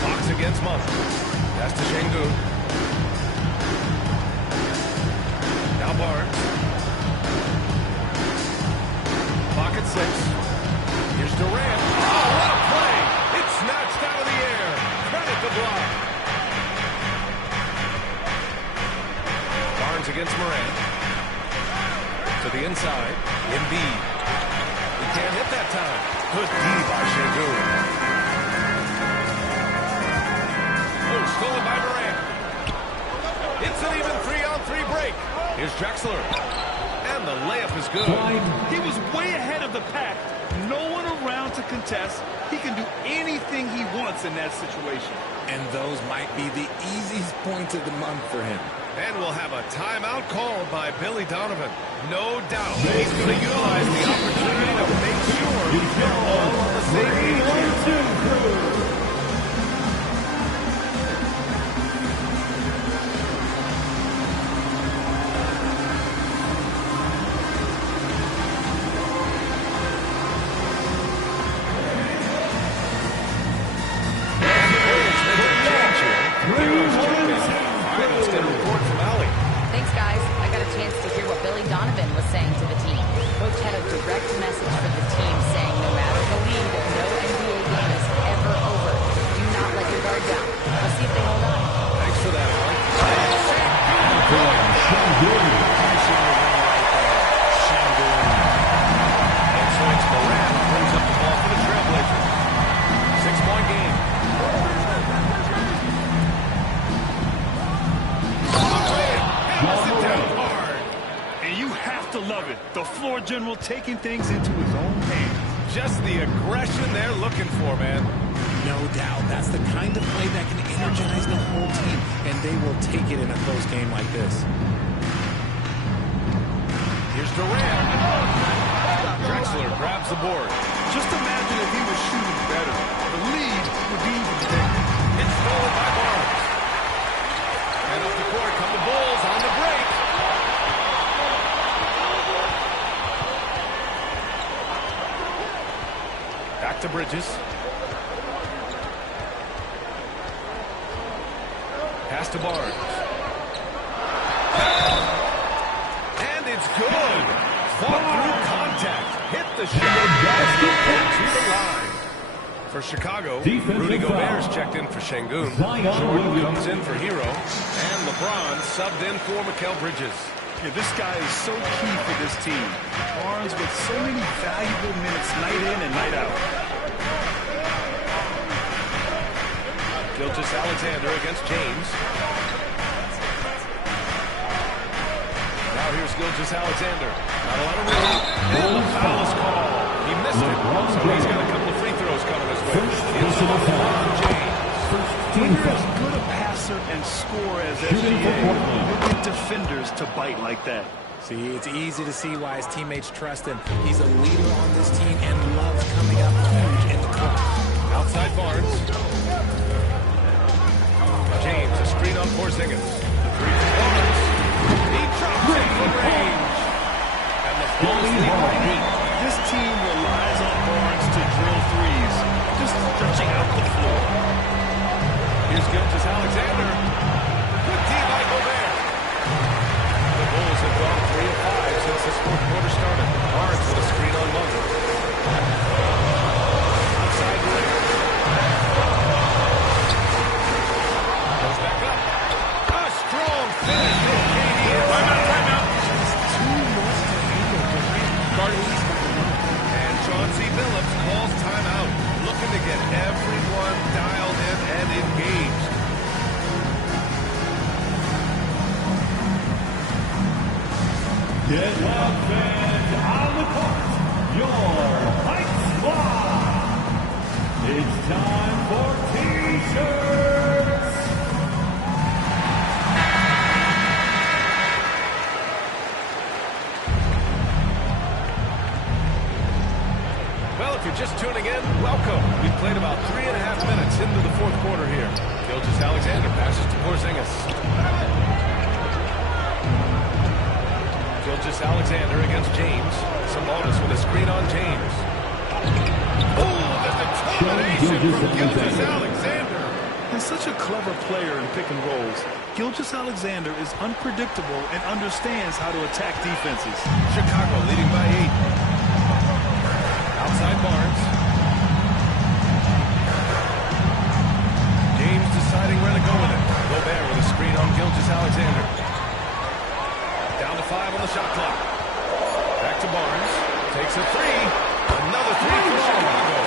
Fox against Monk. That's to Şengün. Now Barnes. Clock at 6. Here's Durant. Oh, what a play! It's snatched out of the air. Credit the block. Barnes against Morant. To the inside. Embiid. He can't hit that time. Good D by Şengün. Oh, stolen by Morant. It's an even 3-on-3 break. Here's Drexler. And the layup is good. He was way ahead of the pack. No one around to contest. He can do anything he wants in that situation. And those might be the easiest points of the month for him. And we'll have a timeout called by Billy Donovan. No doubt he's going to utilize the opportunity to make sure they're all on the same page. Thanks, guys. I got a chance to hear what Billy Donovan was saying to the team. Coach had a direct message for the team saying no matter the lead, no NBA game is ever over. Do not let your guard down. Let's see if they hold on. Thanks for that, Mike. And so it's Morant brings up the ball for the Trailblazers. 6-point game. To love it. The floor general taking things into his own hands. Just the aggression they're looking for, man. No doubt. That's the kind of play that can energize the whole team, and they will take it in a close game like this. Here's Durant. Drexler grabs the board. Just imagine if he was shooting better. The lead would be even bigger. It's stolen by Barnes. And up the court come the Bulls on the break. Back to Bridges. Pass to Barnes. And it's good. Fought through contact. Hit the shot. To the line. For Chicago, Rudy Gobert's checked in for Şengün. Jordan comes in for Hero. And LeBron subbed in for Mikal Bridges. Yeah, this guy is so key for this team. Barnes with so many valuable minutes night in and night out. Gilgeous-Alexander against James. Now here's Gilgeous-Alexander. Not a lot of room. And the foul is called. He missed it. So he's got a couple of free throws coming his way. It's LeBron James. When you're as good a passer and scorer as SGA, you get defenders to bite like that. See, it's easy to see why his teammates trust him. He's a leader on this team and loves coming up huge in the clutch. Outside Barnes. Porzingis. The three from Barnes. He drops it from range. And the Bulls lead by 8. This team relies on Barnes to drill threes, just stretching out the floor. Here's Gilgeous-Alexander. Good D by Gobert. The Bulls have gone 3 of 5 since this fourth quarter started. Barnes with a screen on Munger. Outside rim. Goes back up. A strong finish from KD. Timeout. Too much to handle. Durant guarding these guys. And Chauncey Billups calls timeout, looking to get everyone dialed in and engaged. Get loud, fans, on the court, your Fight Squad. It's time for T-shirts. Well, if you're just tuning in, welcome. We've played about 3.5 minutes into the fourth quarter here. Gilgeous-Alexander passes to Porzingis. Gilgeous-Alexander against James. Sabonis with a screen on James. Oh, the determination from Gilgeous-Alexander. He's such a clever player in pick and rolls. Gilgeous-Alexander is unpredictable and understands how to attack defenses. Chicago leading by 8. Outside Barnes. James deciding where to go with it. Gobert with a screen on Gilgeous-Alexander. Down to 5 on the shot clock. Back to Barnes. Takes a 3. Another 3 for Chicago.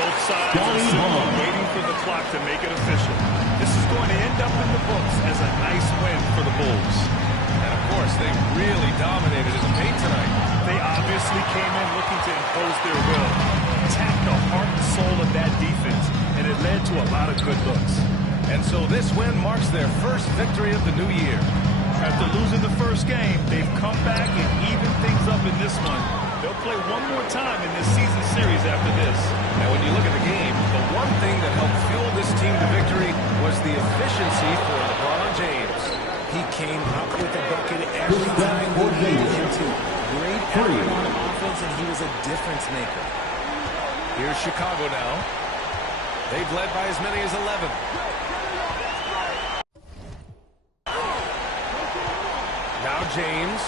Both sides are still waiting for the clock to make it official. This is going to end up in the books as a nice win for the Bulls. And of course, they really dominated in the paint tonight. They obviously came in looking to impose their will, attack the heart and soul of that defense, and it led to a lot of good looks. And so this win marks their first victory of the new year. After losing the first game, they've come back and evened things up in this one. They'll play one more time in this season series after this. Now, when you look at the game, the one thing that helped fuel this team to victory was the efficiency for LeBron James. He came up with a bucket every time he needed him to. Great effort on offense, and he was a difference maker. Here's Chicago now. They've led by as many as 11. Now James.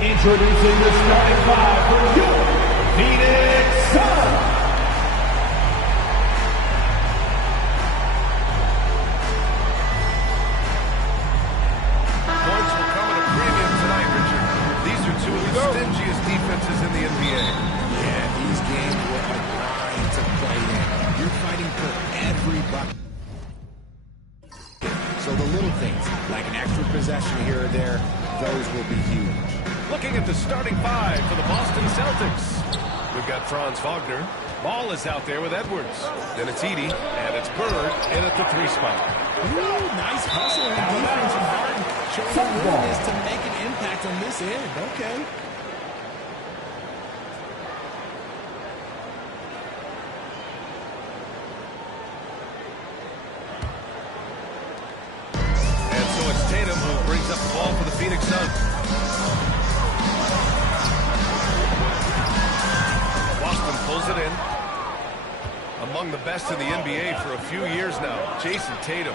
Introducing the starting five for your Phoenix Suns. Points will come at a premium tonight, Richard. These are two of the stingiest defenses in the NBA. Yeah, these games were a grind to play in. You're fighting for every bucket. So the little things, like an extra possession here or there, those will be huge. Looking at the starting five for the Boston Celtics. We've got Franz Wagner. Ball is out there with Edwards. Then it's Edey, and it's Bird in at the 3 spot. Ooh, nice hustle and defense from Harden. Showing willingness to make an impact on this end. Okay. And so it's Tatum who brings up the ball for the Phoenix Suns. Boston pulls it in. Among the best in the NBA for a few years now, Jason Tatum.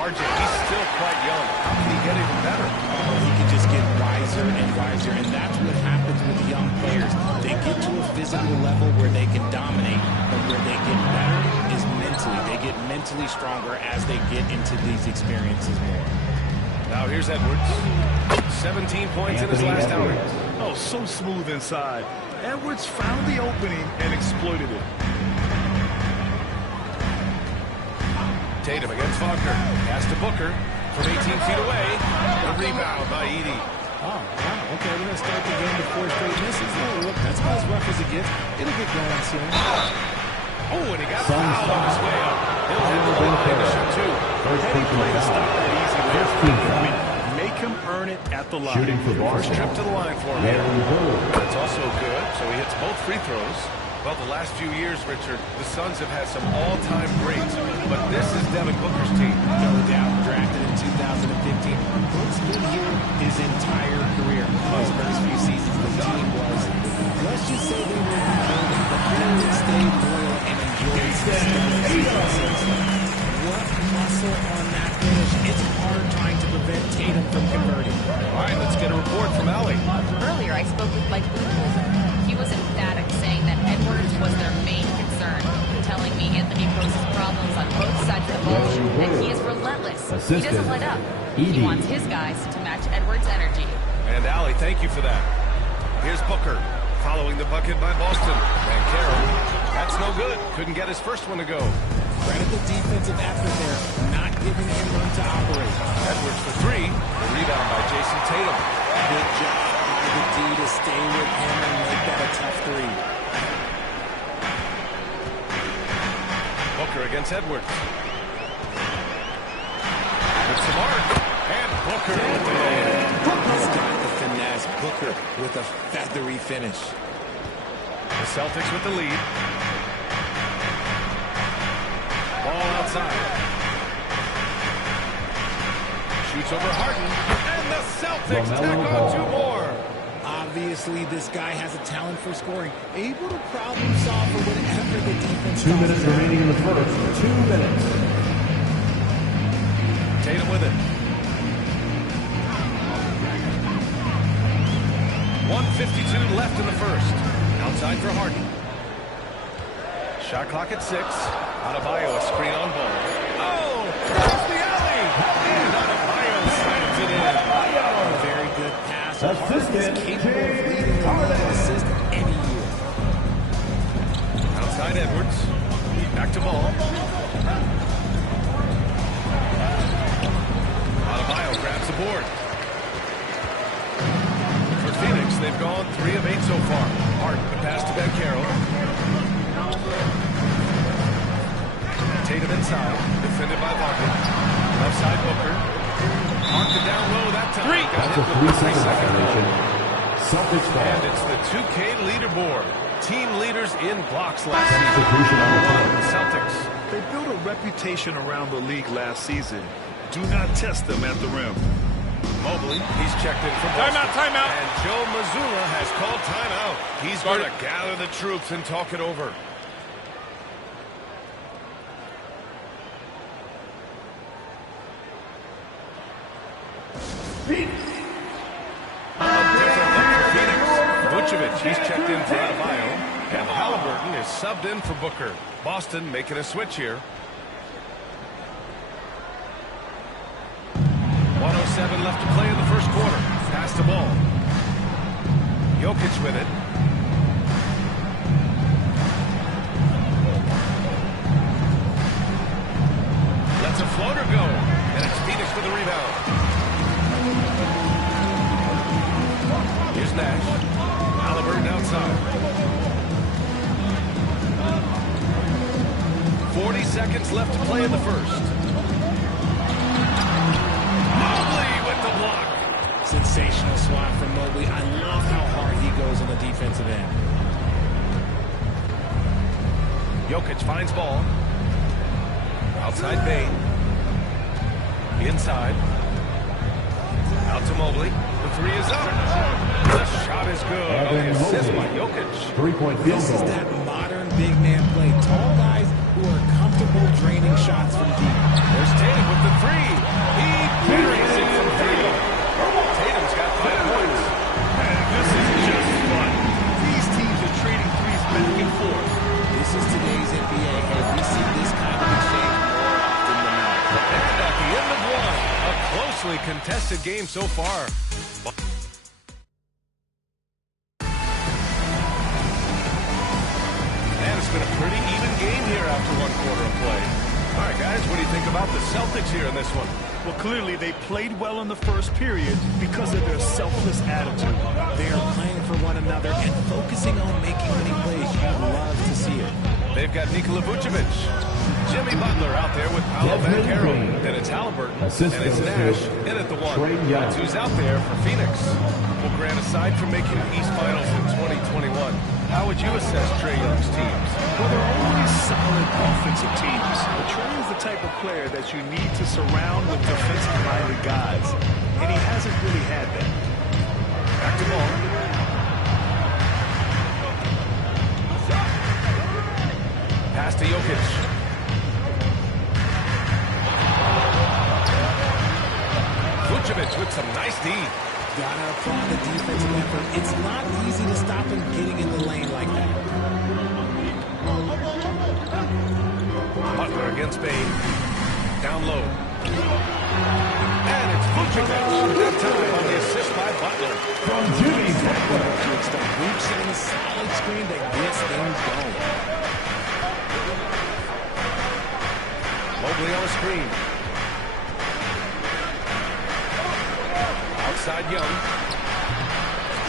RJ, he's still quite young. How can he get even better? Oh, he can just get wiser and wiser, and that's what happens with young players. They get to a physical level where they can dominate, but where they get better is mentally. They get mentally stronger as they get into these experiences more. Now here's Edwards. 17 points in his last outing. Oh, so smooth inside. Edwards found the opening and exploited it. Tatum against Wagner. Pass to Booker from 18 feet away. A rebound by Edey. Oh, wow. Okay, we're going to start the game with 4 straight misses. Oh, look, that's about as rough as it gets. It'll get going soon. Oh, and he got fouled on his way up. He'll have the line to shoot two. Any play to stop that easy layup. Make him earn it at the line. Shooting for First Boston. trip to the line for him. That's also good. So he hits both free throws. Well, the last few years, Richard, the Suns have had some all-time greats, but this is Devin Booker's team. No doubt, drafted in 2015. Book's been here his entire career. His first few seasons, the team was, let's just say they were rebuilding, but they stayed loyal and enjoyed success. What muscle on that finish. It's hard trying to prevent Tatum from converting. All right, let's get a report from Allie. Earlier, I spoke with Mike Budenholzer. He was emphatic, saying that Edwards was their main concern, telling me Anthony poses problems on both sides of the ball, and he is relentless. He doesn't let up. He wants his guys to match Edwards' energy. And Allie, thank you for that. Here's Booker, following the bucket by Boston. And Carroll, that's no good. Couldn't get his first one to go. Credit the defensive effort there, not giving him room to operate. Edwards for 3. A rebound by Jason Tatum. Good job by the D to stay with him and make that a tough 3. Booker against Edwards. It's the mark. And Booker with the lay. He's got the finesse. Booker with a feathery finish. The Celtics with the lead. Ball outside. Shoots over Harden. And the Celtics tack on 2 more. Obviously, this guy has a talent for scoring. Able to problem solve for whatever the defense 2 minutes remaining in the first. 2 minutes. Tatum with it. 1:52 left in the first. Outside for Harden. Shot clock at 6. Adebayo, a screen on ball. Oh! There's the alley! And Adebayo slams it in. A very good pass. Harden is capable of leading the league in assists any year. Outside Edwards. Back to ball. grabs the board. For Phoenix, they've gone 3 of 8 so far. Hart, the pass to Banchero. Tatum inside, defended by Wagner. Left side Booker. Marked it down low that time. That's a 3-second violation. Celtics ball. And it's the 2K leaderboard. Team leaders in blocks last season. The Celtics. They built a reputation around the league last season. Do not test them at the rim. Mobley, he's checked in from Boston. Timeout. And Joe Mazzulla has called timeout. He's going to gather the troops and talk it over. Vucevic, he's checked in for Adebayo, and Halliburton is subbed in for Booker. Boston making a switch here. 1:07 left to play in the first quarter. Pass the ball. Jokic with it. Lets a floater go, and it's Phoenix for the rebound. Here's Nash. Halliburton outside. 40 seconds left to play in the first. Mobley with the block. Sensational swat from Mobley. I love how hard he goes on the defensive end. Jokic finds ball. Outside Bane. Inside. Out to Mobley. The 3 is up. The shot is good. The assist by Jokic. 3-point field This is goal. that modern big man play. Tall guys who are comfortable draining shots from deep. There's Tatum with the 3. He buries it from 3. Tatum's got 5 points. And this is just fun. These teams are trading threes back and forth. This is today's NBA, and we see this kind of exchange more often than not. And at the end of 1, a closely contested game so far. And it's been a pretty even game here after 1 quarter of play. All right, guys, what do you think about the Celtics here in this one? Well, clearly they played well in the first period because of their selfless attitude. They are playing for one another and focusing on making winning plays. You love to see it. They've got Nikola Vucevic. Jimmy Butler out there with Paolo Banchero. Then it's Halliburton. And it's Nash in at the 1. That's who's out there for Phoenix. Well, Grant, aside from making the East Finals in 2021, how would you assess Trae Young's teams? Well, they're always solid offensive teams. But Trae is the type of player that you need to surround with defensive-minded guys. And he hasn't really had that. Back to ball. Pass to Jokic. Vucevic with some nice D. Gotta applaud the defensive effort. It's not easy to stop him getting in the lane like that. Butler against Bane. Down low. And it's Vucevic. That time on the assist by Butler. From Jimmy Butler. It's the Vooch setting a solid screen that gets things going. Mobley on the screen. Outside Young.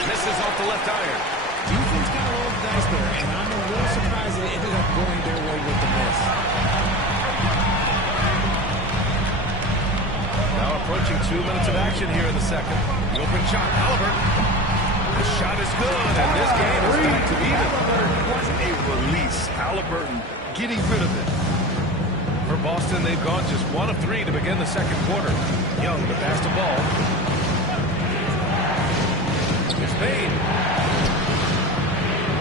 Misses off the left iron. Defense got a little dice there, and I'm a little surprised that it ended up going their way with the miss. Now approaching 2 minutes of action here in the second. The open shot, Halliburton. The shot is good, and this game is back to even. What a release. Halliburton getting rid of it. For Boston, they've gone just 1 of 3 to begin the second quarter. Young to pass the ball. Here's Bane.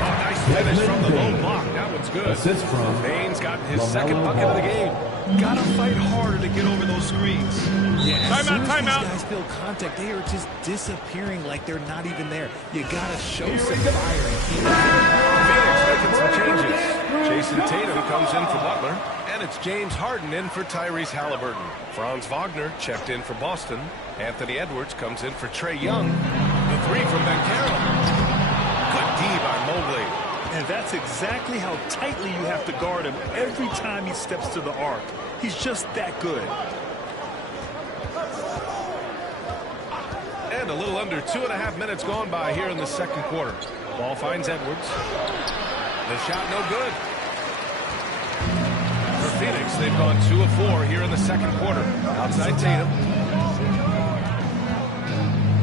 Oh, nice finish from the low block. That one's good. Assist from Bane's got his second bucket of the game. Gotta fight harder to get over those screens. Yeah, as soon as Timeout. these guys feel contact, they are just disappearing like they're not even there. You gotta show some fire and keep it. Phoenix making some changes. Jason Tatum comes in for Butler, and it's James Harden in for Tyrese Halliburton. Franz Wagner checked in for Boston. Anthony Edwards comes in for Trae Young. The 3 from Banchero. Good D by Mobley. And that's exactly how tightly you have to guard him every time he steps to the arc. He's just that good. And a little under 2.5 minutes gone by here in the second quarter. Ball finds Edwards. The shot no good. For Phoenix, they've gone 2 of 4 here in the second quarter. Outside Tatum.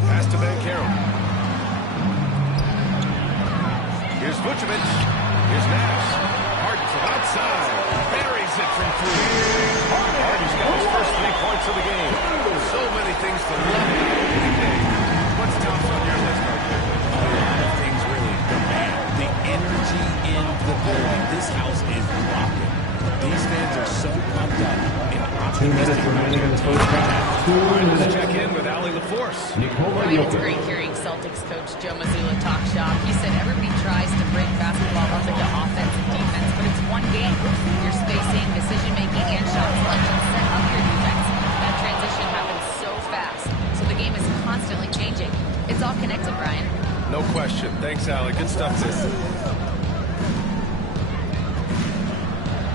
Pass to Banchero. Here's Vucevic. Here's Nash. Harden from outside. Buries it from 3. Harden's got his first 3 points of the game. So many things to love today. What's tops on your list right there? A lot of things, really. The energy in the building. This house is rocking. These fans are so pumped up. 2 minutes remaining in the first half. 2 minutes. Let's check in with Allie LaForce. Ryan, it's great hearing Celtics coach Joe Mazzulla talk shop. He said everybody tries to break basketball up into offense and defense, but it's one game. Your spacing, decision-making, and shot selection set up your defense. That transition happens so fast, so the game is constantly changing. It's all connected, Ryan. No question. Thanks, Allie. Good stuff there.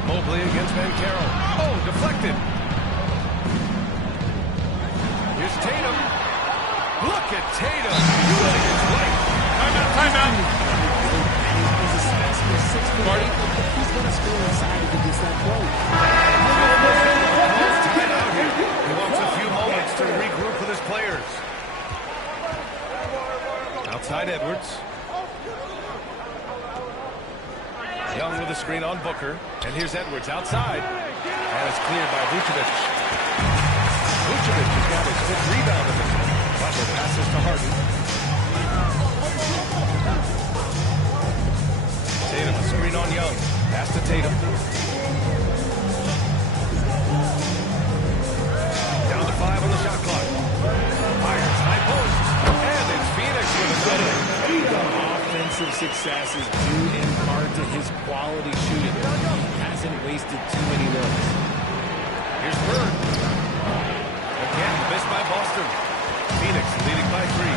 Mobley against Banchero. Oh, deflected. Here's Tatum. Look at Tatum. Using his length. Timeout. He's a specimen, 6 foot. He's going to score inside if he gets that close. Timeout here. He wants a few moments to regroup with his players. Outside Edwards. Young with a screen on Booker. And here's Edwards outside. And it's cleared by Vucevic. Vucevic has got his 5th rebound of this one. Butler passes to Harden. Tatum a screen on Young. Pass to Tatum. Down to 5 on the shot clock. Fires high post. And it's Phoenix with a good one. Offensive success is due in part to his quality shooting. He hasn't wasted too many looks. Here's Bird. Again, missed by Boston. Phoenix leading by 3.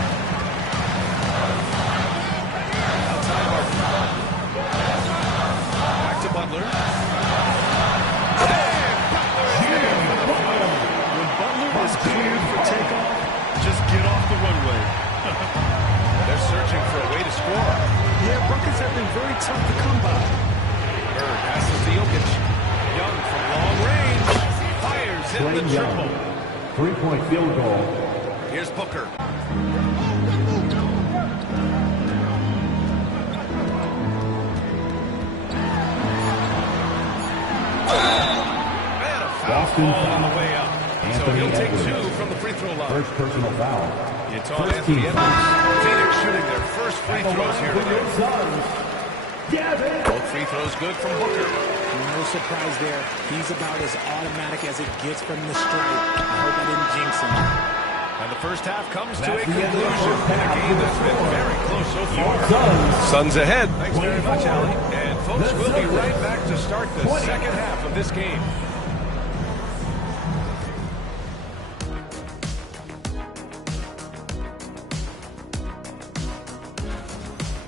Outside Harden. Back to Butler. When Butler is cleared for takeoff, just get off the runway. They're searching for a way to score. Yeah, buckets have been very tough to come by. Bird passes to Jokic. Young from long range. Fires in the triple. 3-point field goal. Here's Booker. And a foul call on the way up. So he'll take 2 from the free throw line. First personal foul. It's on Anthony Edwards. Phoenix shooting their first free throws here today. Both free throws good from Booker. No surprise there. He's about as automatic as it gets from the stripe. I hope I didn't jinx him. And the first half comes to a conclusion in a game that's been very close so far. Suns ahead. Thanks very much, Allie. And folks, we'll be right back to start the second half of this game.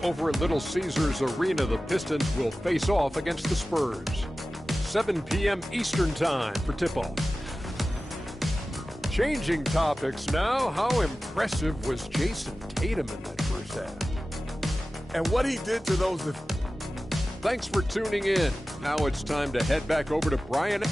Over at Little Caesars Arena, the Pistons will face off against the Spurs. 7 p.m. Eastern Time for tip-off. Changing topics now, how impressive was Jason Tatum in that first half? And what he did to those... Thanks for tuning in. Now it's time to head back over to Brian.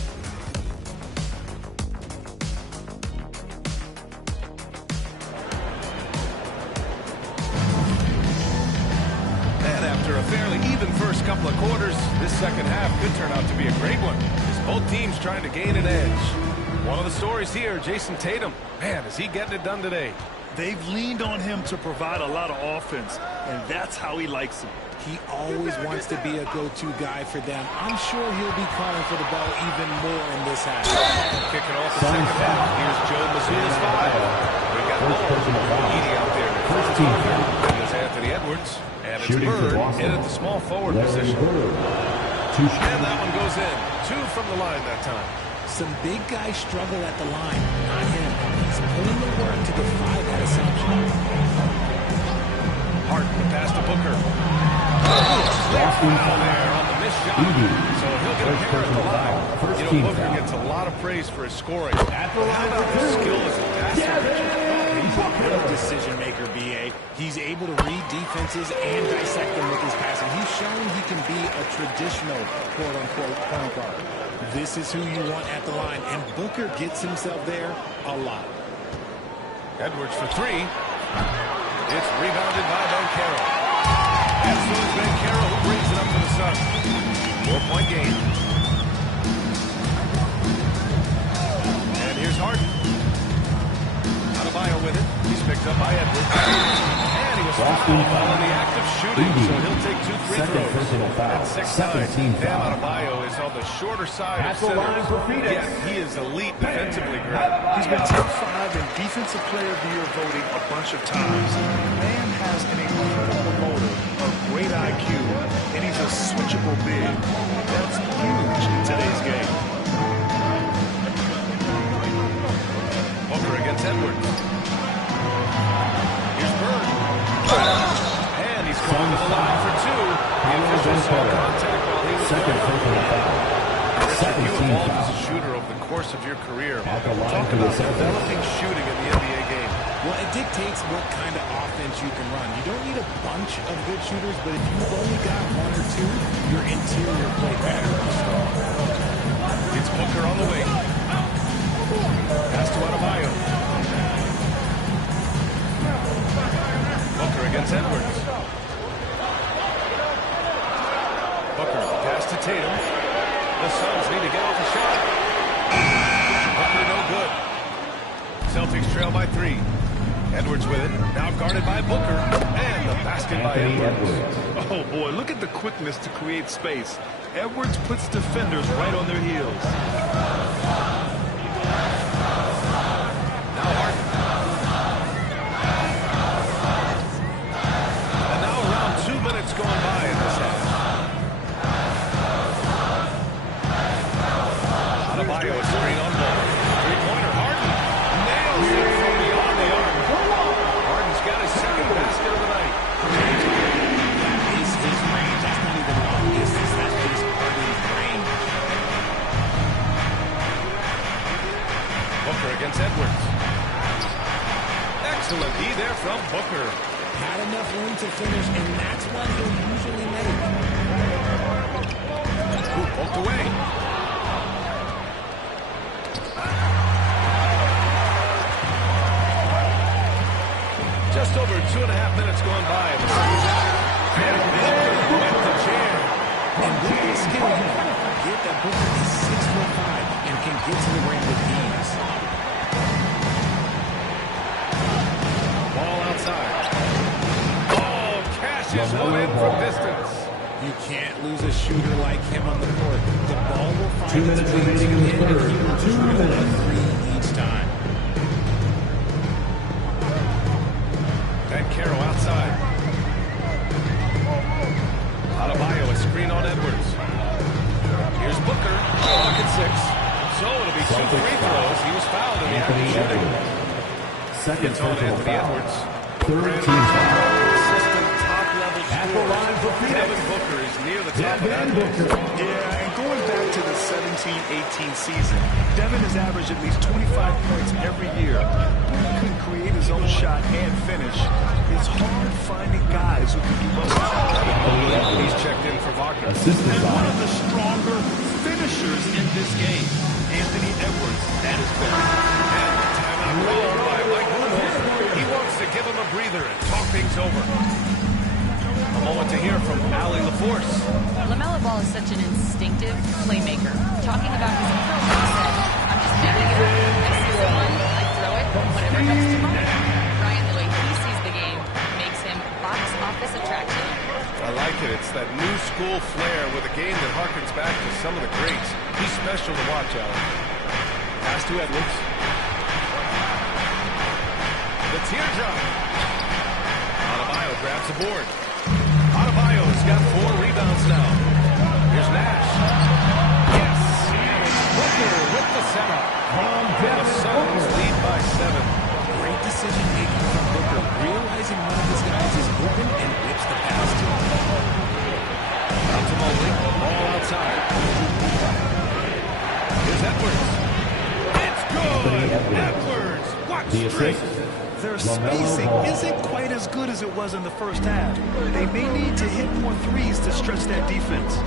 After a fairly even first couple of quarters, this second half could turn out to be a great one, as both teams trying to gain an edge. One of the stories here, Jason Tatum. Man, is he getting it done today? They've leaned on him to provide a lot of offense, and that's how he likes it. He always wants to be a go-to guy for them. I'm sure he'll be calling for the ball even more in this half. Kicking off the second half, here's Joe Mazzulla's 5. We've got Edie out there. First team. Here's Anthony Edwards. And it's Bird in at the small forward position. And that one goes in. 2 from the line that time. Some big guys struggle at the line, not him. He's putting the work to defy that assumption. Harden, the pass to Booker. Foul there on the missed shot. So he'll get a pair at the line. You know, Booker gets a lot of praise for his scoring. But how about his skill as a passer? He's a real decision maker, B.A. He's able to read defenses and dissect them with his passing. He's shown he can be a traditional, quote-unquote, point guard. This is who you want at the line, and Booker gets himself there a lot. Edwards for three. It's rebounded by Banchero. And so it's Banchero who brings it up for the Suns. 4-point game. And here's Harden. Adebayo with it. He's picked up by Edwards. And he was fouled while in the act of shooting, so he'll take 2 free throws. At 6'9", Bam Adebayo is on the shorter side of center. Yet he is elite defensively, Greg. He's been top 5 in Defensive Player of the Year voting a bunch of times. The man has an incredible motor, a great IQ, and he's a switchable big. That's huge in today's game. Booker against Edwards. Here's Bird. And he's going to the line for 2. The official saw contact while he was you evolved as a shooter over the course of your career. Talk about developing shooting in the NBA game. Well, it dictates what kind of offense you can run. You don't need a bunch of good shooters, but if you've only got 1 or 2, your interior play pattern is strong. It's Booker on the wing. Pass to Adebayo. Booker against Edwards. Booker pass to Tatum. The Suns need to get off a shot. Booker no good. Celtics trail by 3. Edwards with it. Now guarded by Booker. And the basket by Edwards. Oh, boy, look at the quickness to create space. Edwards puts defenders right on their heels. Now Harden. And now around 2 minutes going by in this half. Adebayo is screen on ball. 3-pointer. Harden nails it from beyond the arc. Harden's got his second basket of the night. That is his range. That's not even long distance. That's just Harden's range. Booker against Edwards. Excellent D there from Booker. Had enough room to finish, and that's what he'll usually make. Poked away. Just over 2.5 minutes going by. And Booker with the jam. And with his skill, you can't forget that Booker is 6'5" and can get to the rim with ease. Ball outside. Oh, cashes one in from distance. You can't lose a shooter like him on the court. The ball will find 2 minutes remaining in the third. 2 minutes. 3 each time. Banchero outside. Adebayo a screen on Edwards. Here's Booker. Clock at 6. So it'll be 2 free throws. He was fouled in the act of shooting. Second on personal Anthony foul. Edwards. Third team foul. Consistent top-level At the line for scorer. Phoenix. Devin Booker is near the top of that. Yeah, and going back to the 17-18 season, Devin has averaged at least 25 points every year. He couldn't create his own shot and finish. It's hard finding guys who can do both. He's checked in for Wagner. Assisted And one by of the stronger finishers in this game, Anthony Edwards. That is better. And timeout called by Mike Woodward. He wants to give him a breather and talk things over. A moment to hear from Allie LaForce. LaMelo Ball is such an instinctive playmaker. Talking about his approach, he said, I'm just picking it up. I see someone, I throw it, whatever comes to mind. Ryan, the way he sees the game makes him box office attractive. I like it. It's that new school flair with a game that harkens back to some of the greats. He's special to watch, Allie. Pass to Edwards. The teardrop. Adebayo grabs the board. Adebayo's got 4 rebounds now. Here's Nash. Yes, and it's Booker with the setup. And the Suns lead by 7. Great decision making from Booker, realizing one of his guys is open and whips the pass to him. Out to Mobley. Ball outside. Here's Edwards. It's good. Edwards. What the assist. strength. Their spacing isn't quite as good as it was in the first half. They may need to hit more threes to stretch that defense.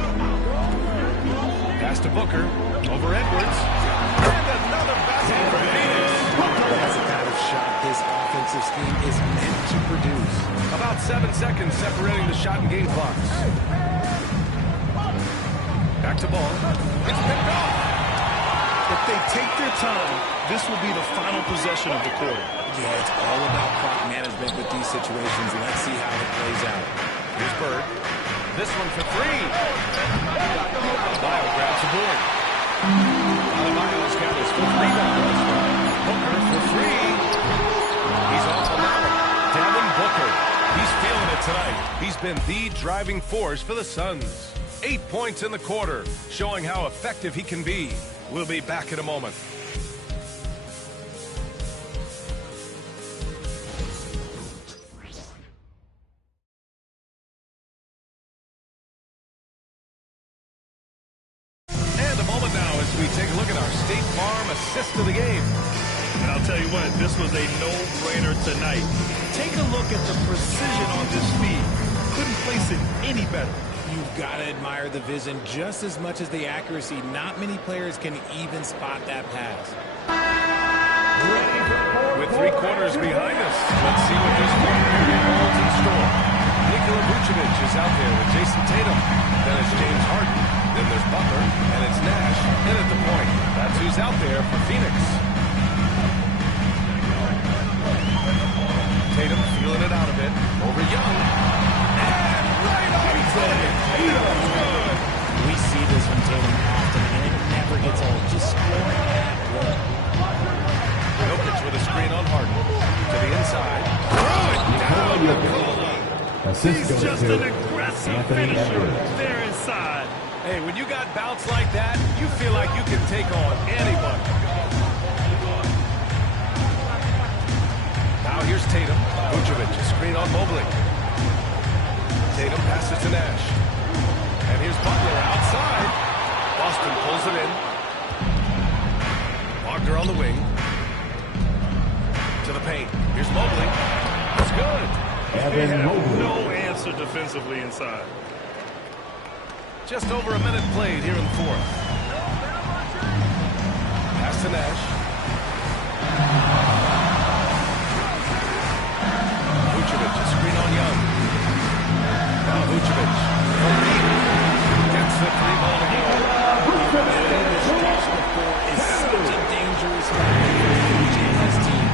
Pass to Booker. Over Edwards. And another basket for Phoenix. That's the kind of shot this offensive scheme is meant to produce. About 7 seconds separating the shot and game clocks. Back to ball. It's picked off. If they take their time, this will be the final possession of the quarter. Yeah, it's all about clock management with these situations. Let's see how it plays out. Here's Bird. This one for three. Lyle grabs the board. Adebayo's got his fifth rebound. Booker for three. He's off the line. Devin Booker. He's feeling it tonight. He's been the driving force for the Suns. 8 points in the quarter, showing how effective he can be. We'll be back in a moment. And a moment now as we take a look at our State Farm assist of the game. And I'll tell you what, this was a no-brainer tonight. Take a look at the precision on this feed. Couldn't place it any better. You've got to admire the vision just as much as the accuracy. Not many players can even spot that pass. With 3 quarters behind us, let's see what this fourth period holds in store. Nikola Vucevic is out there with Jason Tatum. Then it's James Harden. Then there's Butler, and it's Nash in at the point. That's who's out there for Phoenix. Tatum feeling it out a bit. Over Young. And right on target. We see this from Tatum often, and it never gets old. Just scoring that good. Jokic with a screen on Harden. To the inside. He's just an aggressive finisher. They're inside. Hey, when you got bounce like that, you feel like you can take on anybody. Now here's Tatum. Vucevic, a screen on Mobley. Tatum passes to Nash. And here's Butler outside. Boston pulls it in. Wagner on the wing. To the paint. Here's Mobley. It's good. They have no answer defensively inside. Just over a minute played here in the fourth. Pass to Nash. Vucevic, a screen on Young. Now Vucevic. Gets the 3-ball to go. This stretch before is such a dangerous weapon for his team.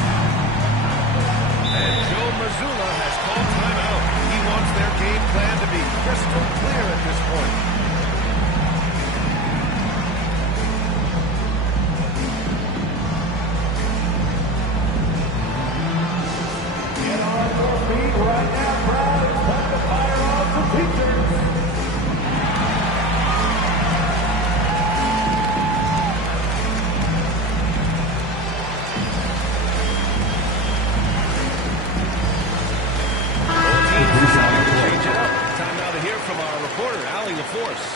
And Joe Mazzulla has called timeout. He wants their game plan to be crystal clear at this point. Get on your feet right now, Brad. It's time to fire off the Pacers. Time now to hear from our reporter, Allie LaForce.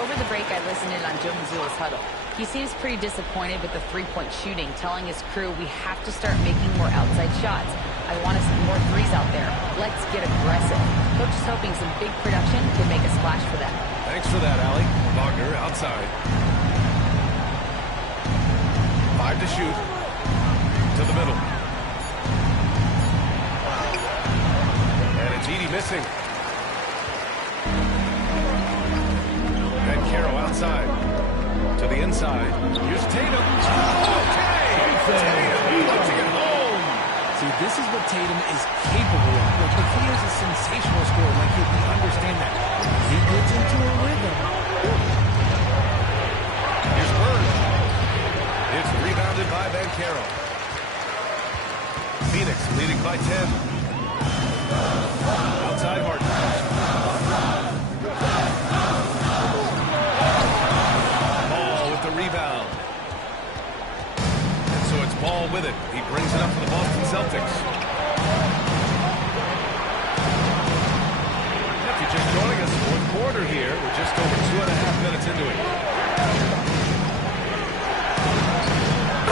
Over the break, I listened in on Joe Mazzulla's huddle. He seems pretty disappointed with the three-point shooting, telling his crew we have to start making more outside shots. I want to see more threes out there. Let's get aggressive. Coach is hoping some big production can make a splash for them. Thanks for that, Allie. Wagner outside. 5 to shoot. To the middle. And it's Edey missing. Caro outside. To the inside. Here's Tatum. Okay! Tatum punching it home. See, this is what Tatum is capable of. But he is a sensational scorer. Like, you can understand that. He gets into a rhythm. Here's Bird. It's rebounded by Caro. Phoenix leading by 10. Outside Harden. Rebound. And so it's Ball with it. He brings it up for the Boston Celtics. If you're just joining us, fourth quarter here. We're just over 2.5 minutes into it.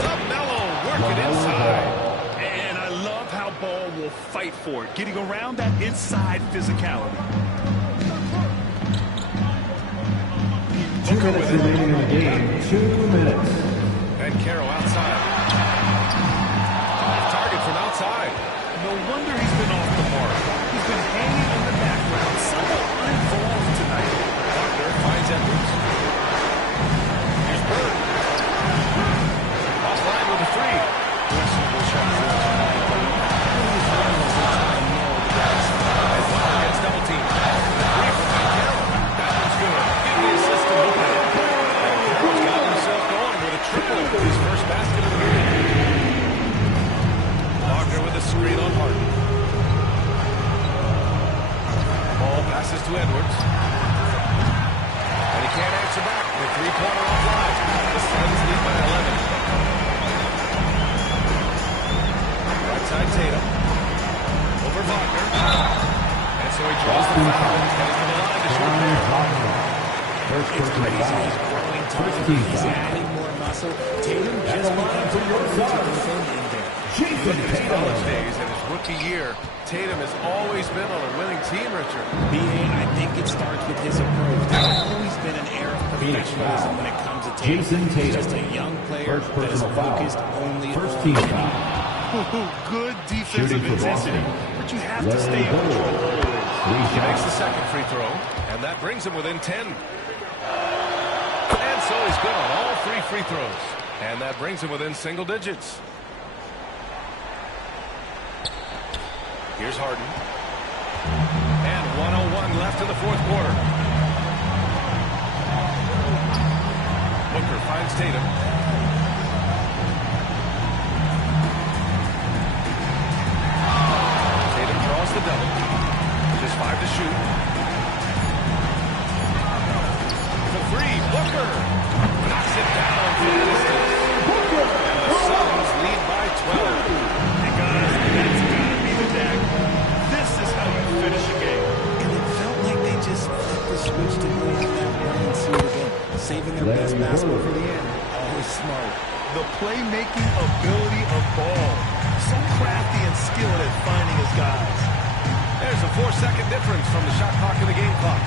LaMelo working inside. And I love how fight for it, getting around that inside physicality. 2 minutes remaining in the game. 2 minutes. And Carroll outside. Off target from outside. No wonder he's been off the mark. He's been hanging in the background, somewhat uninvolved tonight. Wagner finds Edwards. Here's Bird. Offline with a three. Questionable shot. And Wagner gets double teamed. Three from Carroll. That one's good. Give the assist to Luka. And Carroll's got himself going with a triple with his first basket of the game. Wagner with a screen on Harden. Ball passes to Edwards. And he can't answer back. The three-pointer offline. The Suns lead by 11. Right side Tatum. Over Wagner. And so he draws the foul. He's heading to the line to shoot there. It's crazy. He's growing taller. He's adding more muscle. Tatum just becomes a more thing in there. Look at his college days and his rookie year. Tatum has always been on a winning team, Richard. B.A., I think it starts with his approach. There's always been an air of professionalism when it comes to Tatum. He's just a young player that is focused only on team foul. Good defensive intensity, but you have to stay in control. He makes the second free throw, and that brings him within 10. And so he's good on all three free throws. And that brings him within single digits. Here's Harden. And 1:01 left in the fourth quarter. Booker finds Tatum. Tatum draws the double. Just 5 to shoot. The three, Booker knocks it down from the distance. And the Suns lead by 12. And guys, that's got to be the dagger. This is how you finish a game. And it felt like they just flipped the switch to go on that run and see it again. Saving their best basketball for the end. Always smart. The playmaking ability of Ball. So crafty and skilled at finding his guys. There's a 4-second difference from the shot clock and the game clock.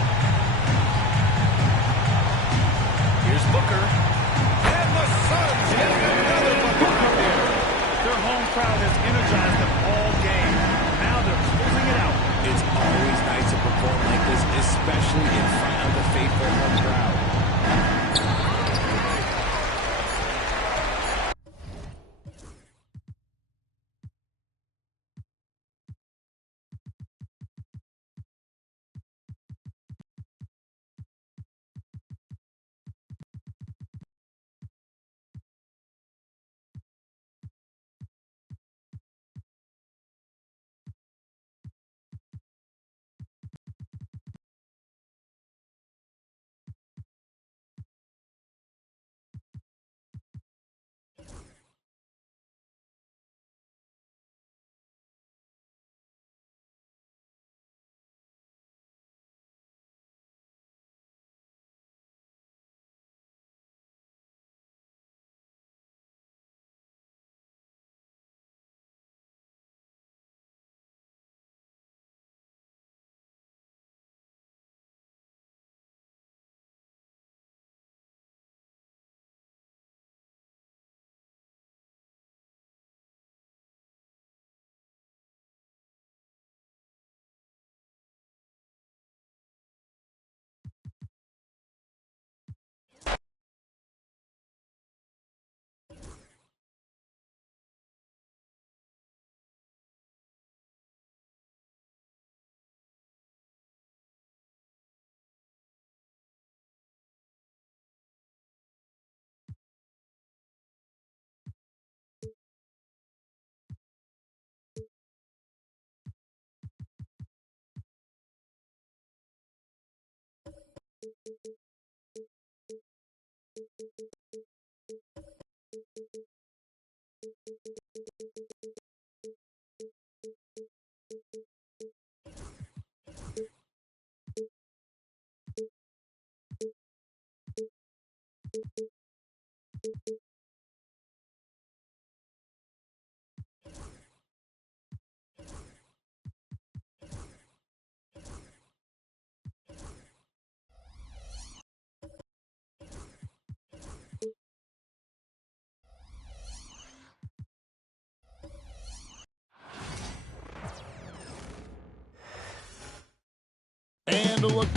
Here's Booker. And the Suns get another bucket out here. Their home crowd has energized them all game. Now they're closing it out. It's always nice to perform like this, especially in front of the faithful home crowd.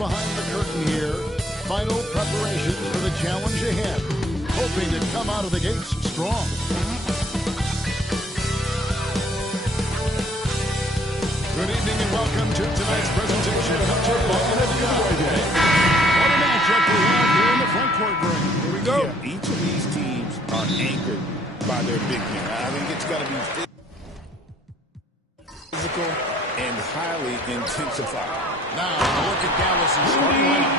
behind the curtain here. Final preparations for the challenge ahead. Hoping to come out of the gates strong. Good evening and welcome to tonight's presentation of NBA. What a matchup we have here in the front court ring. Here we go. Yeah, each of these teams are anchored by their big men. I think it's got to be physical and highly intensified. Now, look at Dallas' starting lineup.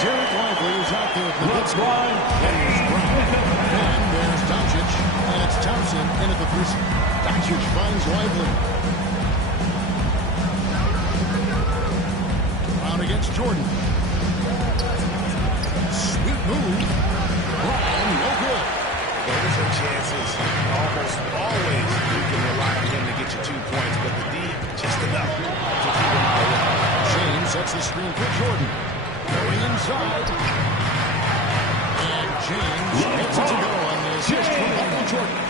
Derek Lively is out there at the good line. There's Brown. Then there's Doncic. And it's Thompson in at the 3. Doncic finds Lively. Brown against Jordan. Sweet move. Brown, no good. Those are chances almost always you can rely on him to get you 2 points, but the D just enough to keep him out of the way. James sets the screen for Jordan. Going inside. And James gets it to go on the assist from Michael Jordan.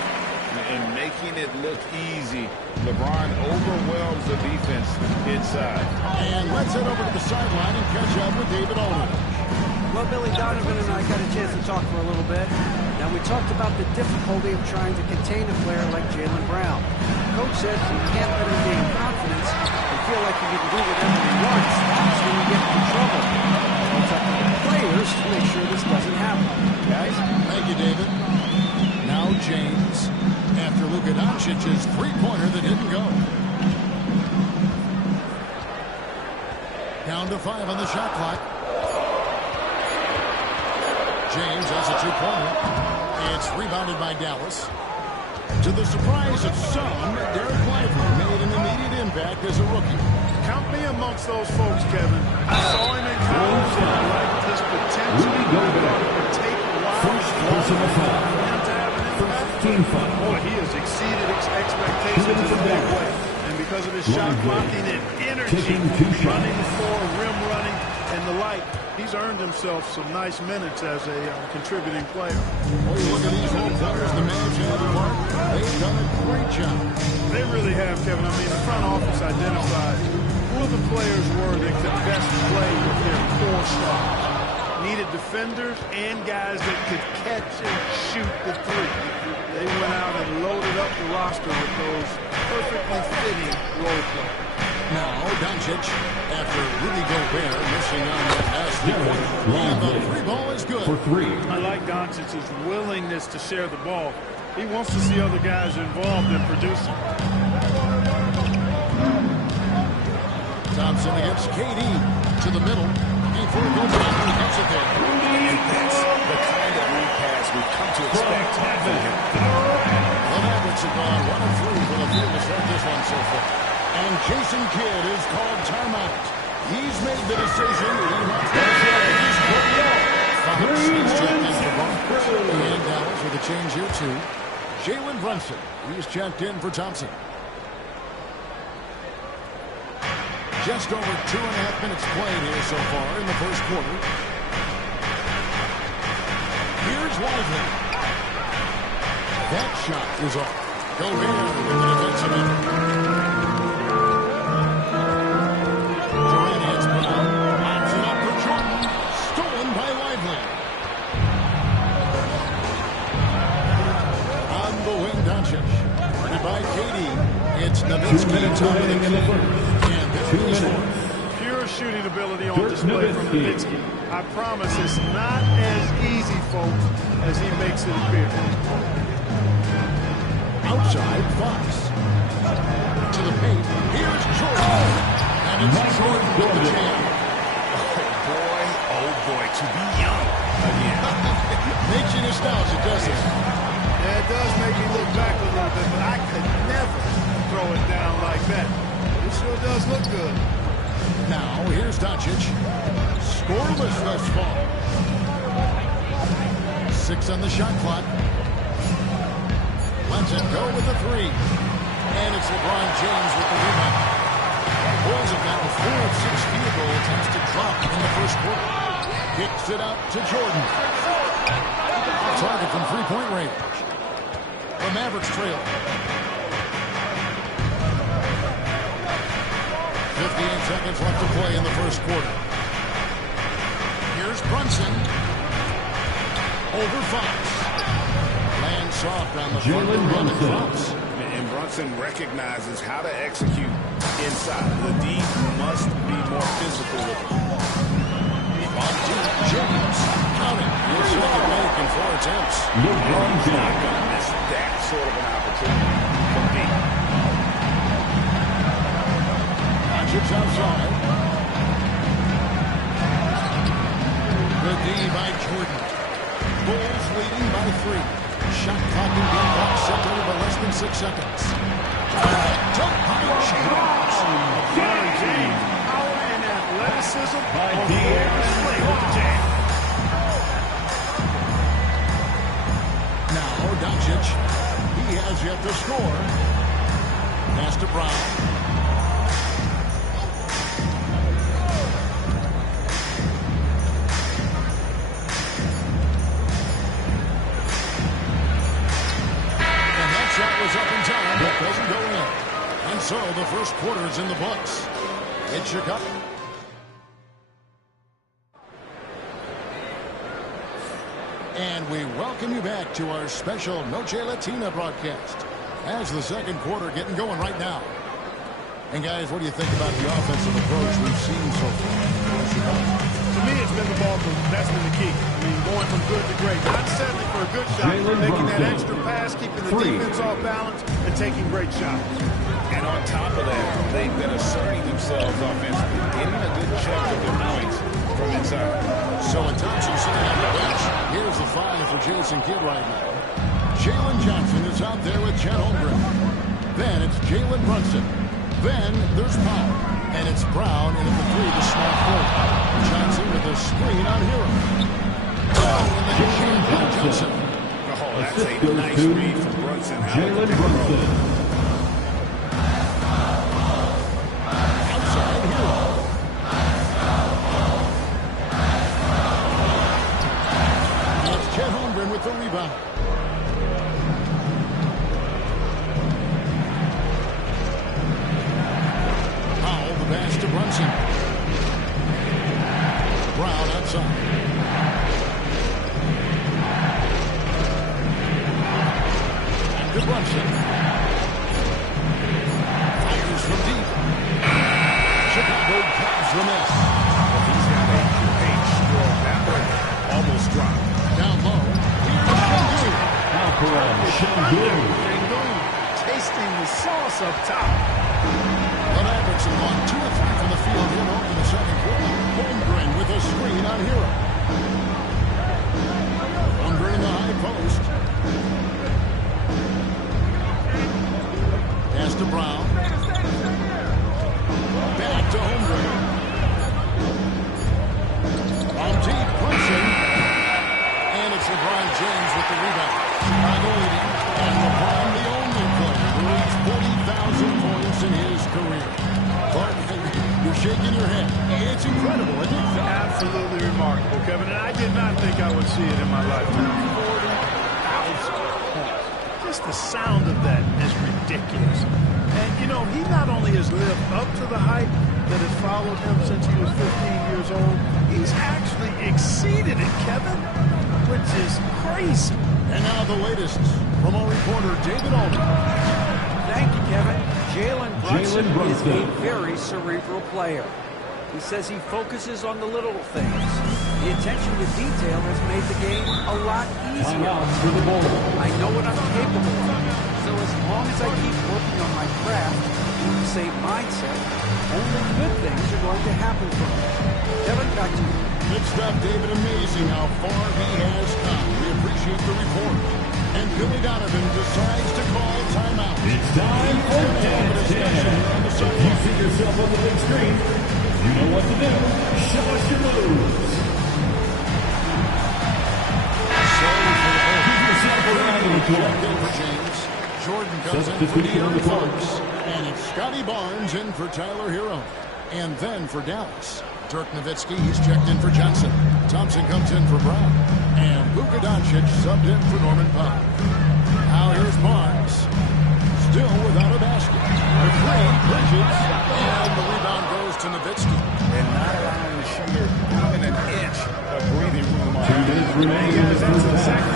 And making it look easy, LeBron overwhelms the defense inside. And let's head over to the sideline and catch up with David Aldridge. Well, Billy Donovan and I got a chance to talk for a little bit. Now, we talked about the difficulty of trying to contain a player like Jaylen Brown. Coach said you can't let him gain confidence and feel like he can do whatever he wants. That's when you get in trouble. So it's up to the players to make sure this doesn't happen. Guys? Thank you, David. Now James, after Luka Doncic's three-pointer that didn't go. Down to 5 on the shot clock. James has a 2-pointer. It's rebounded by Dallas. To the surprise of some, Derek Lively made an immediate impact as a rookie. Count me amongst those folks, Kevin. I saw him in college and I like his potential. I thought it would take a while for him to have an impact. Boy, he has exceeded expectations in a big way. And because of his shot blocking and energy, running the floor, rim running, and the like, he's earned himself some nice minutes as a contributing player. Oh, you look at these role players, the Mavs and the Park. They've done a great job. They really have, Kevin. I mean, the front office identified who the players were that could best play with their core stars. Needed defenders and guys that could catch and shoot the three. They went out and loaded up the roster with those perfectly fitting role players. Now, Doncic, after Rudy Gobert missing on that nasty one, and the 3 ball is good. For 3. I like Doncic's willingness to share the ball. He wants to see other guys involved in producing. Thompson against KD to the middle. Before Gobert gets it there. And that's the kind of repass we've come to expect from him. The Mavericks have gone 1 of 3 for the field to start this one so far. And Jason Kidd is called timeout. He's made the decision that he wants to play. He's put it up. Fox is checked in for Barnes. And Dallas with a change here too. Jalen Brunson. He's checked in for Thompson. Just over 2.5 minutes played here so far in the first quarter. Here's Lively. That shot is off. Gobert with the defensive effort. Durant hits Brown. Lines it up for Jordan. Stolen by Lively. On the wing, Doncic. Guarded by KD. It's Nowitzki top of the key. Pure shooting ability on display from Nowitzki. I promise it's not as easy, folks, as he makes it appear. Outside, Fox. To the paint. Here's Jordan. And it's Jordan with the jam. Oh boy, to be young again. Makes you nostalgic, doesn't it? Yeah, it does make me look back a little bit, but I could never throw it down like that. It sure does look good. Now, here's Doncic. Scoreless thus far. 6 on the shot clock. Lets it go with the 3. And it's LeBron James with the rebound. Bulls have gotten 4 of 6 field goal attempts to drop in the first quarter. Kicks it out to Jordan. Target from 3-point range. The Mavericks trail. 58 seconds left to play in the first quarter. Here's Brunson. Over Fox. Lands soft on the front of the Fox. And Brunson recognizes how to execute inside. The D must be more physical with him. On deep, James. Counting. His second make in 4 attempts. He's not going to miss that sort of an opportunity from deep. Chips outside. The D by Jordan. Bulls leading by 3. Shot clock and game clock separated by less than 6 seconds. Dunk by James. LeBron James, power and athleticism by De'Aaron Fox with the jam. Now Doncic. He has yet to score. Pass to Brown. Up in time, but doesn't go in. And so the first quarter is in the books. It's Chicago. And we welcome you back to our special Noche Latina broadcast as the second quarter getting going right now. And guys, what do you think about the offensive approach we've seen so far? To me, it's been the ball movement. That's been the key. I mean, going from good to great. Not settling for a good shot, making that extra pass, keeping the defense off balance, and taking great shots. And on top of that, they've been asserting themselves offensively, getting a good chunk of their points from inside. So when Thompson sitting on the bench, here's the five for Jason Kidd right now. Jalen Johnson is out there with Chet Holmgren. Then it's Jalen Brunson. Then there's Powell. And it's Brown in at the 3 to small forward. Johnson with a screen on Hero. Oh, and then Jalen Johnson. Oh, that's a nice read from Brunson. Jalen Brunson. Outside Hero. And it's Chet Holmgren with the rebound. Pass to Brunson. Brown outside. To Brunson. Fires from deep. Chicago grabs the miss. Well, he's got a page stroke. That one almost dropped. Down low. Here's Sengun. Alperen Sengun. Tasting the sauce up top. The Mavericks have won 2 of 3 from the field in over the second quarter. Holmgren with a screen on Hero. Holmgren in the high post. Pass to Brown. Back to Holmgren. On deep, Brunson. And it's LeBron James with the rebound. Chicago leading. And LeBron the only player to reach 40,000 points in his career. Clark, you're shaking your head. It's incredible, isn't it? Absolutely remarkable, Kevin. And I did not think I would see it in my lifetime. 40,000 points. Just the sound of that is ridiculous. And, you know, he not only has lived up to the hype that has followed him since he was 15 years old, he's actually exceeded it, Kevin, which is crazy. And now the latest from our reporter, David Aldridge. Thank you, Kevin. Jalen Brunson is a very cerebral player. He says he focuses on the little things. The attention to detail has made the game a lot easier. I know what I'm capable of. So as long as I keep working on my craft with the same mindset, only good things are going to happen for me. Kevin, back to you. Good stuff, David. Amazing how far he has come. We appreciate the report. And Billy Donovan decides to call timeout. It's time for Dance Dance. If you see yourself on the big screen, you know what to do. Show us your moves. Give yourself a round of applause. James. Jordan comes in for De'Aaron Fox. And it's Scotty Barnes in for Tyler Hero. And then for Dallas, Dirk Nowitzki, he's checked in for Johnson. Thompson comes in for Brown. And Luka Doncic subbed in for Norman Powell. Now here's Barnes. Still without a basket. The three, Bridges. And the rebound goes to Nowitzki. And not allowing the shooter even an inch a breathing room. 2 minutes remaining in the first half.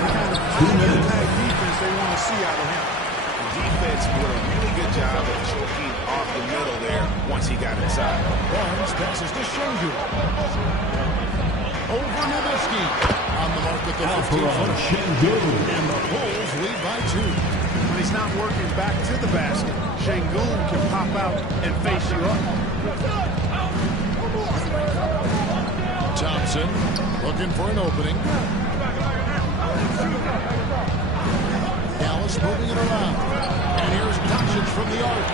2 minutes. Defense they want to see out of him. The defense did a really good job of choking off the middle there once he got inside. Barnes passes to Şengün. Over Nowitzki. On the mark with the 15-foot. And the Bulls lead by 2. When he's not working back to the basket, Şengün can pop out and face you up. Thompson looking for an opening. Dallas moving it around. And here's Doncic from the arc.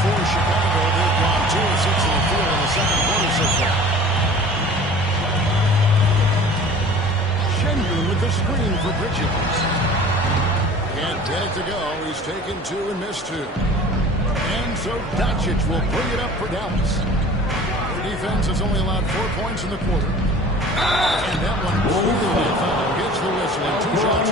For Chicago, they've gone 2 of 6 in the field in the second quarter so far. Şengün with the screen for Bridges. Can't get it to go. He's taken 2 and missed 2. And so Doncic will bring it up for Dallas. Their defense has only allowed 4 points in the quarter. And that one clearly a foul. Gets the whistle and 2 shots.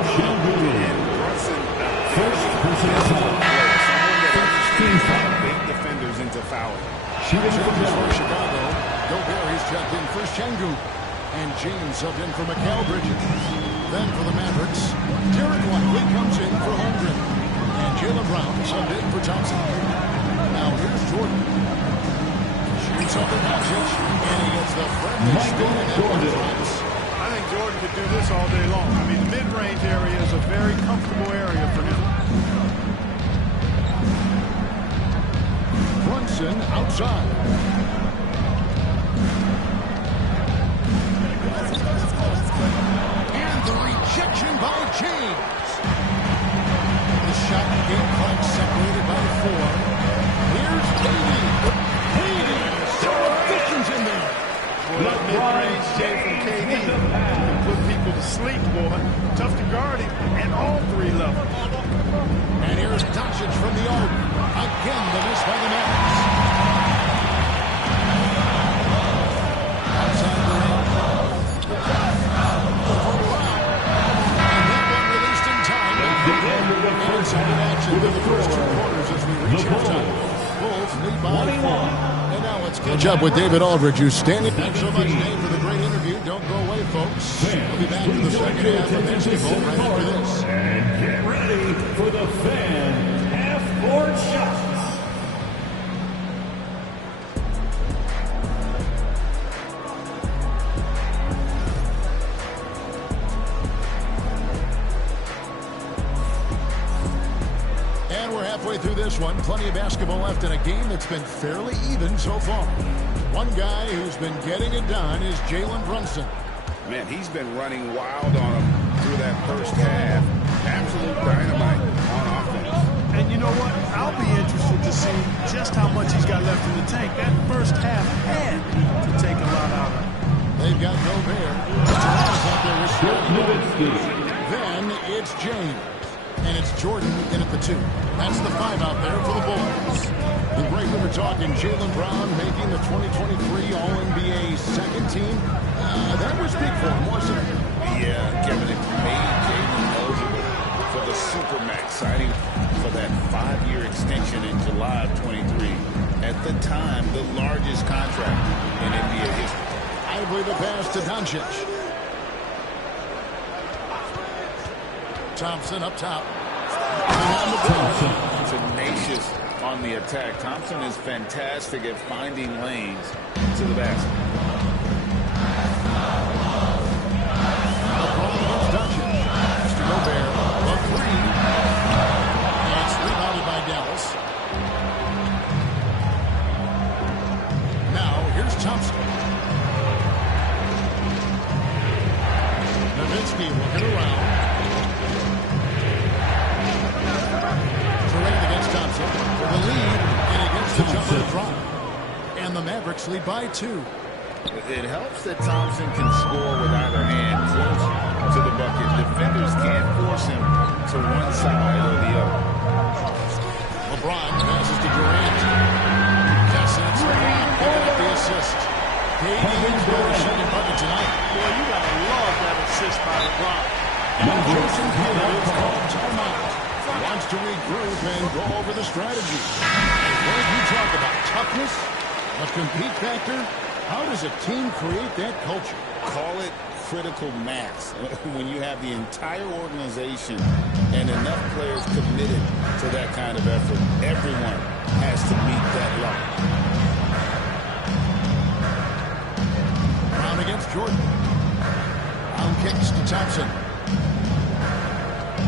Big defenders into fouling. Changes for Chicago. Gobert, he's checked in for Şengün. And James subbed in for Mikal Bridges. Then for the Mavericks, Derek White comes in for Holmgren. And Jaylen Brown subbed in for Thompson. Now here's Jordan. Shoots up the Doncic. And he gets the friendly spin and that one drops. I think Jordan could do this all day long. I mean, the mid-range area is a very comfortable area for him. Brunson outside. And the rejection by James. The shot game clock separated by 4. Here's Katie. So efficient in there. Boy, that mid-range Jay from KD can put people to sleep, boy. Tough to guard him at all 3 levels. And here's Doncic from the arc. Again, the miss by the Mavericks. Outside the ring. For Brown. And that one released in time. And inside action in the first 2 quarters as we reach halftime. Bulls lead by 4. And now let's catch up with David Aldridge, who's standing. Thanks so much, Dave, for the great interview. Don't go away, folks. We'll be back in the second half of basketball right after this. And get ready for the fan half-court shots. And we're halfway through this one. Plenty of basketball left in a game that's been fairly even so far. One guy who's been getting it done is Jalen Brunson. Man, he's been running wild on him through that first half. Absolute dynamite on offense. And you know what? I'll be interested to see just how much he's got left in the tank. That first half had to take a lot out of him. They've got Gobert. Then it's James. And it's Jordan in at the 2. That's the 5 out there for the Bulls. And Greg, we were talking Jaylen Brown making the 2023 All-NBA second team. That was big for him, wasn't it? Yeah, Kevin, it made Jaylen eligible for the Supermax, signing for that 5-year extension in July of 23. At the time, the largest contract in NBA history. I believe the pass to Doncic. Thompson up top. Tenacious on the attack. Thompson is fantastic at finding lanes to the basket. LeBron against Doncic. Pass to Gobert. A 3. And it's rebounded by Dallas. Now, here's Thompson. Nowitzki looking around. Against Thompson for the lead, and against the jumper drop. And the Mavericks lead by 2. It helps that Thompson can score with either hand close to the bucket. Defenders can't force him to one side or the other. LeBron passes to Durant. Cassett picking up the assist. KD's got a second bucket tonight. Boy, you gotta love that assist by LeBron. And Jason Kidd is called timeout. Wants to regroup and go over the strategy. And when you talk about toughness, a compete factor, How does a team create that culture? Call it critical mass. When you have the entire organization and enough players committed to that kind of effort, everyone has to meet that level. Brown against Jordan. Brown kicks to Thompson.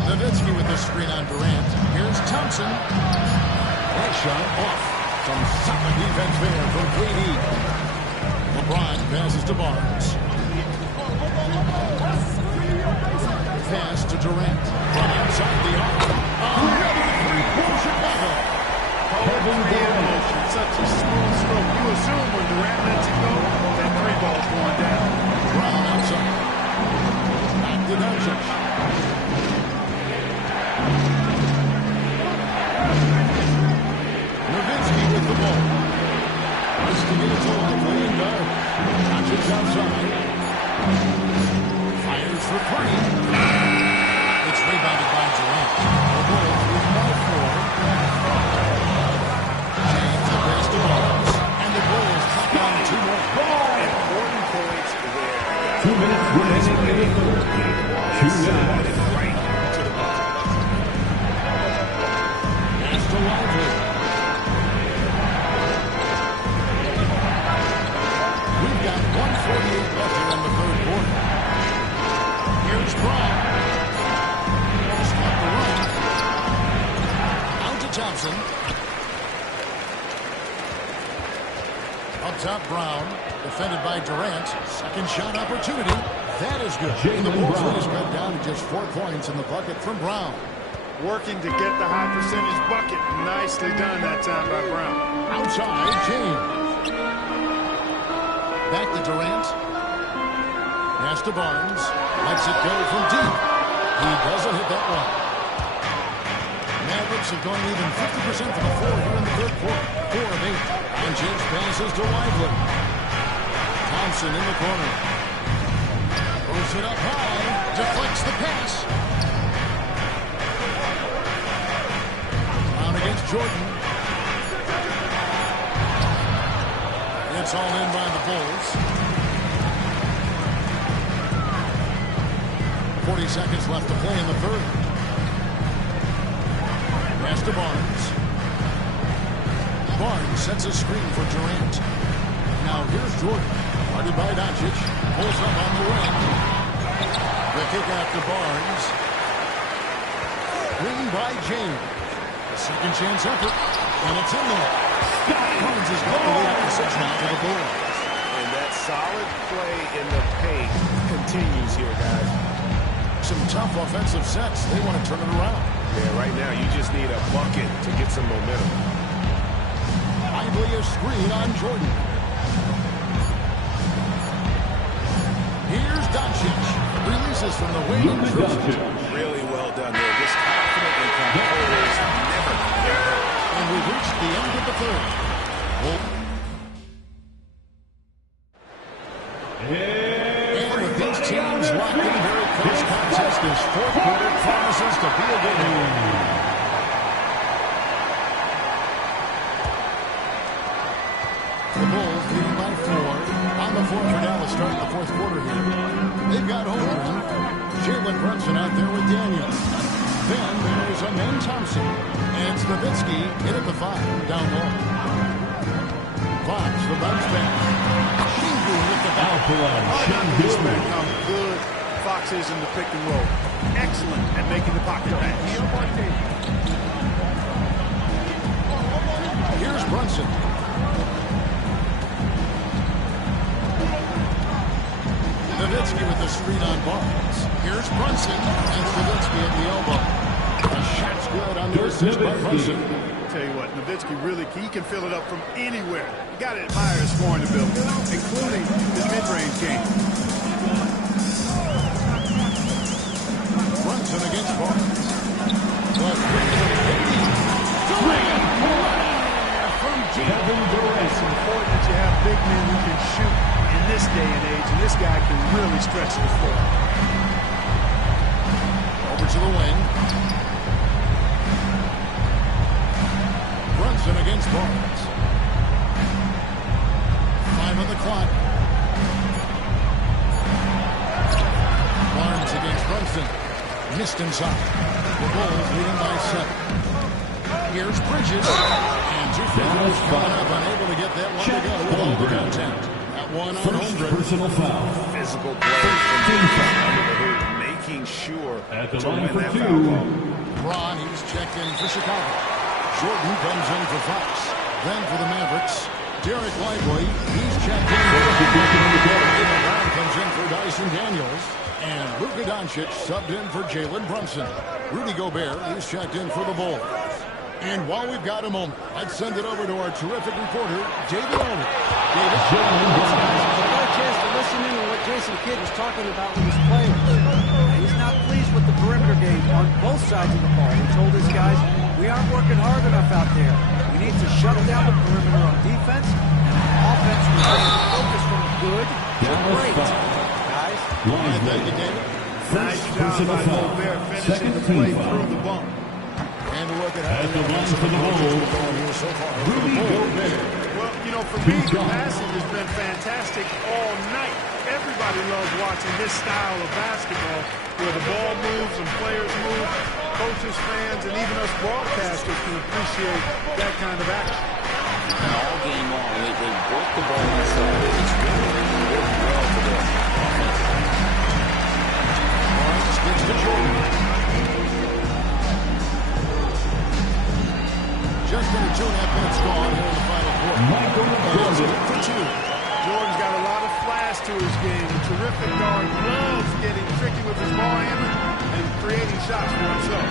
Nowitzki with the screen on Durant. Here's Thompson. That shot off. Some solid defense there from KD. LeBron passes to Barnes. Pass to Durant. From outside the arc. Another three-point Chicago. Kevin Durant. Such a smooth stroke. You assume when Durant lets it go, that three ball's going down. Brown outside. Back to Doncic. Nowitzki with the ball. Twisting it to Lively and guard. Doncic outside. Fires for three. It's rebounded by Durant. The Bulls with by 4. James pass to Barnes. And the Bulls cut down 2 more. Important points there. 2 minutes remaining in the third. 2 minutes. Right to the ball. Pass to Lively. We've got 1:48 left here in the third quarter. Here's Brown. Stop the run. Out to Thompson. Up top, Brown. Defended by Durant. Second shot opportunity. That is good. And the Bulls lead is cut down to just 4 points in the bucket from Brown. Working to get the high percentage bucket. Nicely done that time by Brown. Outside, James. Back to Durant. Pass to Barnes. Lets it go from deep. He doesn't hit that one. Mavericks have gone even 50% from the floor here in the third quarter. 4 of 8. And James passes to Lively. Thompson in the corner. Throws it up high. Deflects the pass. Brown against Jordan. It's all in by the Bulls. 40 seconds left to play in the third. Pass to Barnes. Barnes sets a screen for Durant. Now here's Jordan. Guarded by Doncic. Pulls up on the wing. The kick out to Barnes. Screen by James. A second chance effort. And it's in there. Barnes has got the lead up to 6 now for the Bulls. And that solid play in the paint continues here, guys. Some tough offensive sets. They want to turn it around. Yeah, right now you just need a bucket to get some momentum. Lively a screen on Jordan. Here's Doncic. Releases from the wing. Really well done there. Just confident and composed. Never get hurt. And we've reached the end of the third. And with these teams locked in very close contest, this fourth quarter promises to be a good one. The Bulls leading by 4. On the floor for Dallas starting the fourth quarter here. They've got Holmgren. Jalen Brunson out there with Daniels. Then there's Amen Thompson. And it's Nowitzki in at the 5, down low. Fox, the bounce back. Shingu with the foul. Respect how good Fox is in the pick and roll. Excellent at making the pocket pass. Here's Brunson. Nowitzki with the screen on Barnes. Here's Brunson. And Nowitzki at the elbow. The shot's good on the assist by Brunson. Tell you what, Nowitzki really, he can fill it up from anywhere. You got to admire his scoring ability, including his mid-range game. Brunson against Barnes. From Kevin Durant. It's important that you have big men who can shoot in this day and age, and this guy can really stretch the floor. Over to the wing. Brunson against Barnes. 5 on the clock. Brunson. Missed inside. The Bulls leading by 7. Here's Bridges. And two fouls coming up, unable to get that one to go with all the contact. That one on Holmgren. Personal foul. Physical play from the hoop, making sure to win that foul ball. Braun, he's checked in for Chicago. Jordan comes in for Fox. Then for the Mavericks, Derek Lively, he's checked in for David Brown comes in for Dyson Daniels. And Luka Doncic subbed in for Jalen Brunson. Rudy Gobert, he's checked in for the Bulls. And while we've got a moment, let's send it over to our terrific reporter, David Olney. David, I got a chance to listen in on what Jason Kidd was talking about with his players. He's not pleased with the perimeter game on both sides of the ball. He told his guys, we aren't working hard enough out there. We need to shut down the perimeter on defense, and on offense, we're going to focus from good to great. Guys, thank you, David. Nice job by Gobert finishing the play through the bump. And look at At the line for the Bulls, so far. Rudy Gobert. Well, you know, for me, the passing has been fantastic all night. Everybody loves watching this style of basketball where the ball moves and players move. Coaches, fans, and even us broadcasters can appreciate that kind of action. And all game long, they work the ball inside. It's really worked well for them. Barnes gets to Jordan. Just under 2.5 minutes gone here in the final quarter. Michael Jordan for 2. Jordan's got a lot of flash to his game. A terrific guard, loves getting tricky with his ball handling and creating shots for himself.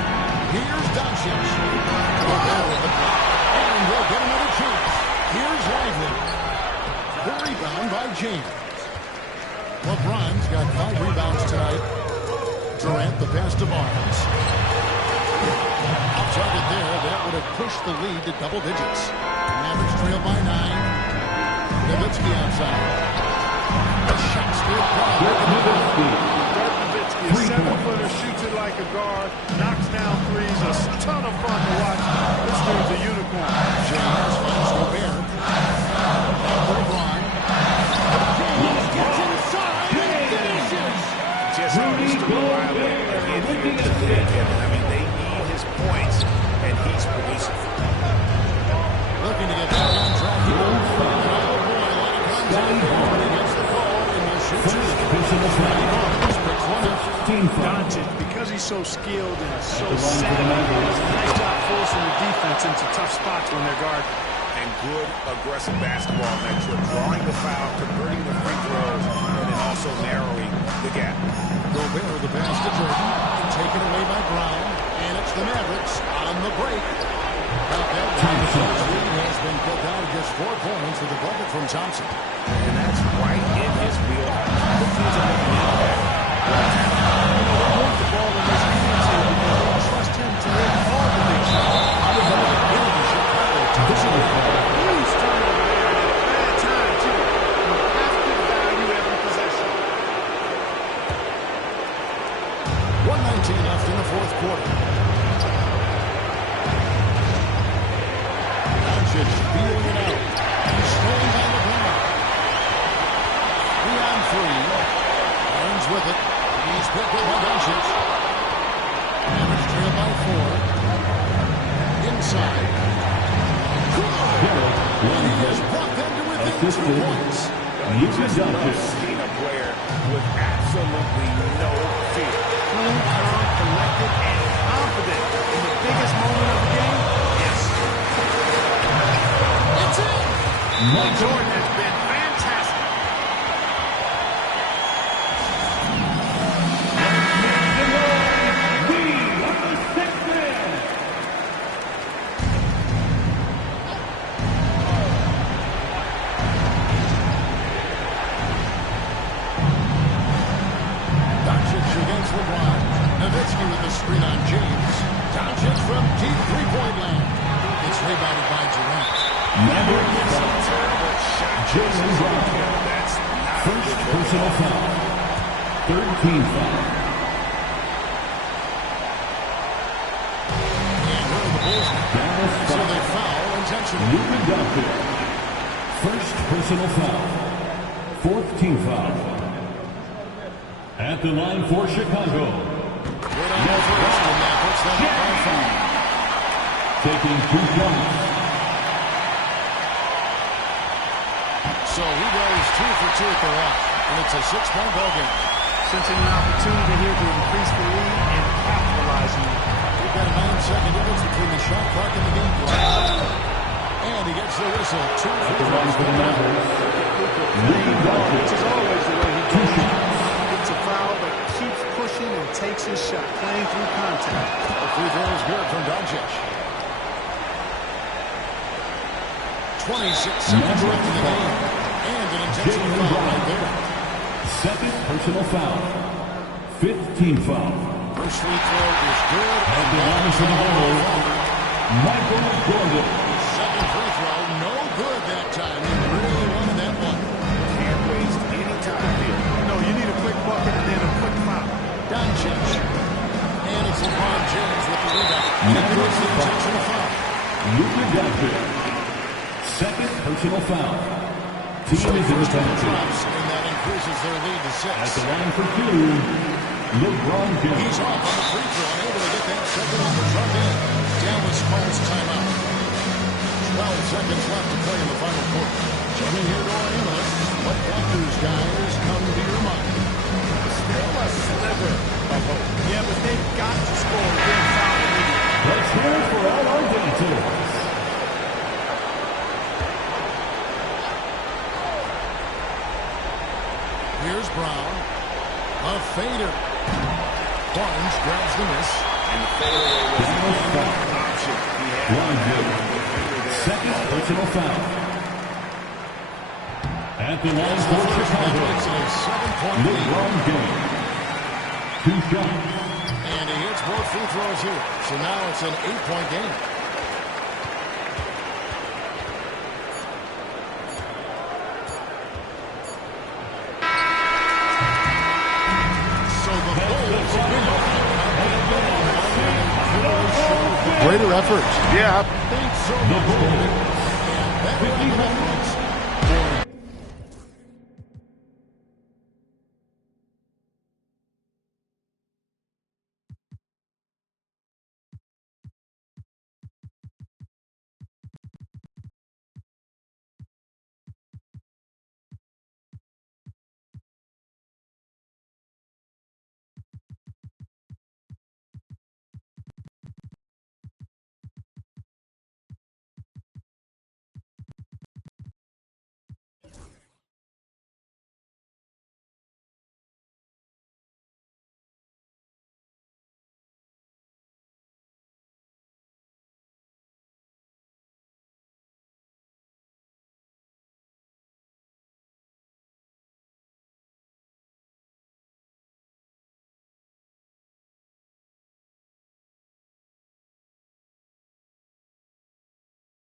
Here's Doncic. And they'll get another chance. Here's Lively. The rebound by James. LeBron's got 5 rebounds tonight. Durant the pass to Barnes. I'll target there. That would have pushed the lead to double digits. Mavericks trail by 9. Nowitzki outside. The shot's good. Dirk Nowitzki, a 7-footer, shoots it like a guard, knocks down threes. A ton of fun to watch. This dude's a unicorn. James finds Gobert. LeBron. James gets inside and finishes. Just Mr. Reliable. I mean, they need his points, and he's producing. Looking to get back on track here. Oh, boy, against the call, and the shoots. Doncic, because he's so skilled and so savvy, nice job forcing the defense into tough spots when they're guarded. And good, aggressive basketball in that trip. Drawing the foul, converting the free throws, and then also narrowing the gap. Gobert, the pass to Jordan, taken away by Brown, and it's the Mavericks on the break. That lead has been cut down to just 4 points with a bucket from Thompson. And that's right in his wheelhouse. The teams are looking at that. They want the ball in his hands here because they trust him to hit all the big shots. Huge turnover there at a bad time, too. You have to value every possession. 1:19 left in the fourth quarter. Doncic feeling it out. He's throwing down the ground. 3 on 3. Barnes with it. He's picked up by Doncic. Mavericks trail by 4. Inside. And he has brought them to within 2 points. You've never seen a player with absolutely no fear. Cool, calm, collected, and confident in the biggest moment of the game. Yes. It's in. Mike Jordan has been fantastic. Doncic against LeBron. Nowitzki with a screen on James. Doncic from deep three-point land. It's rebounded by Durant. Jalen Brown. First personal foul. 13 foul. And where are the Bulls now? So they foul intentionally. Luka Doncic. First personal foul. 4th team foul. At the line for Chicago, Good on the first, and that puts them up by 5. Taking 2 shots. So he goes 2 for 2 at the line, and it's a 6-point ball game. Sensing an opportunity here to increase the lead and capitalize on it. We've got a 9-second difference between the shot clock and the game clock. And he gets the whistle. 2 free throws for the Mavericks. This is always the way he goes. Gets a foul, but keeps pushing and takes his shot, playing through contact. The free throw is good from Doncic. 26 seconds left in the game. And an intentional foul right there. Second personal foul. 15 foul. First free throw is good. At the line for the ball, Michael Jordan. Second free throw, no good that time. He really wanted that one. Can't waste any time here. No, you need a quick bucket and then a quick foul. Doncic. And it's LeBron James with the rebound. And it goes the intentional foul. Luka Doncic. Second personal foul. Team is in the penalty. And that increases their lead to 6. At the line for 2, LeBron James. He's off on the free throw and able to get that second one to drop in. Dallas calls timeout. 12 seconds left to play in the final quarter. Coming here to our analysts, what factors, guys, come to your mind? Still a sliver of hope. Yeah, but they've got to score a big foul immediately. Let's hear it for all our dancers. Here's Brown. A fader. Barnes grabs the miss. And the fadeaway was the only option he had. Second personal foul. At the line for Chicago, LeBron James. 2 shots. And he hits both free throws here. So now it's an 8-point game. Greater effort. Yeah. The Bulls.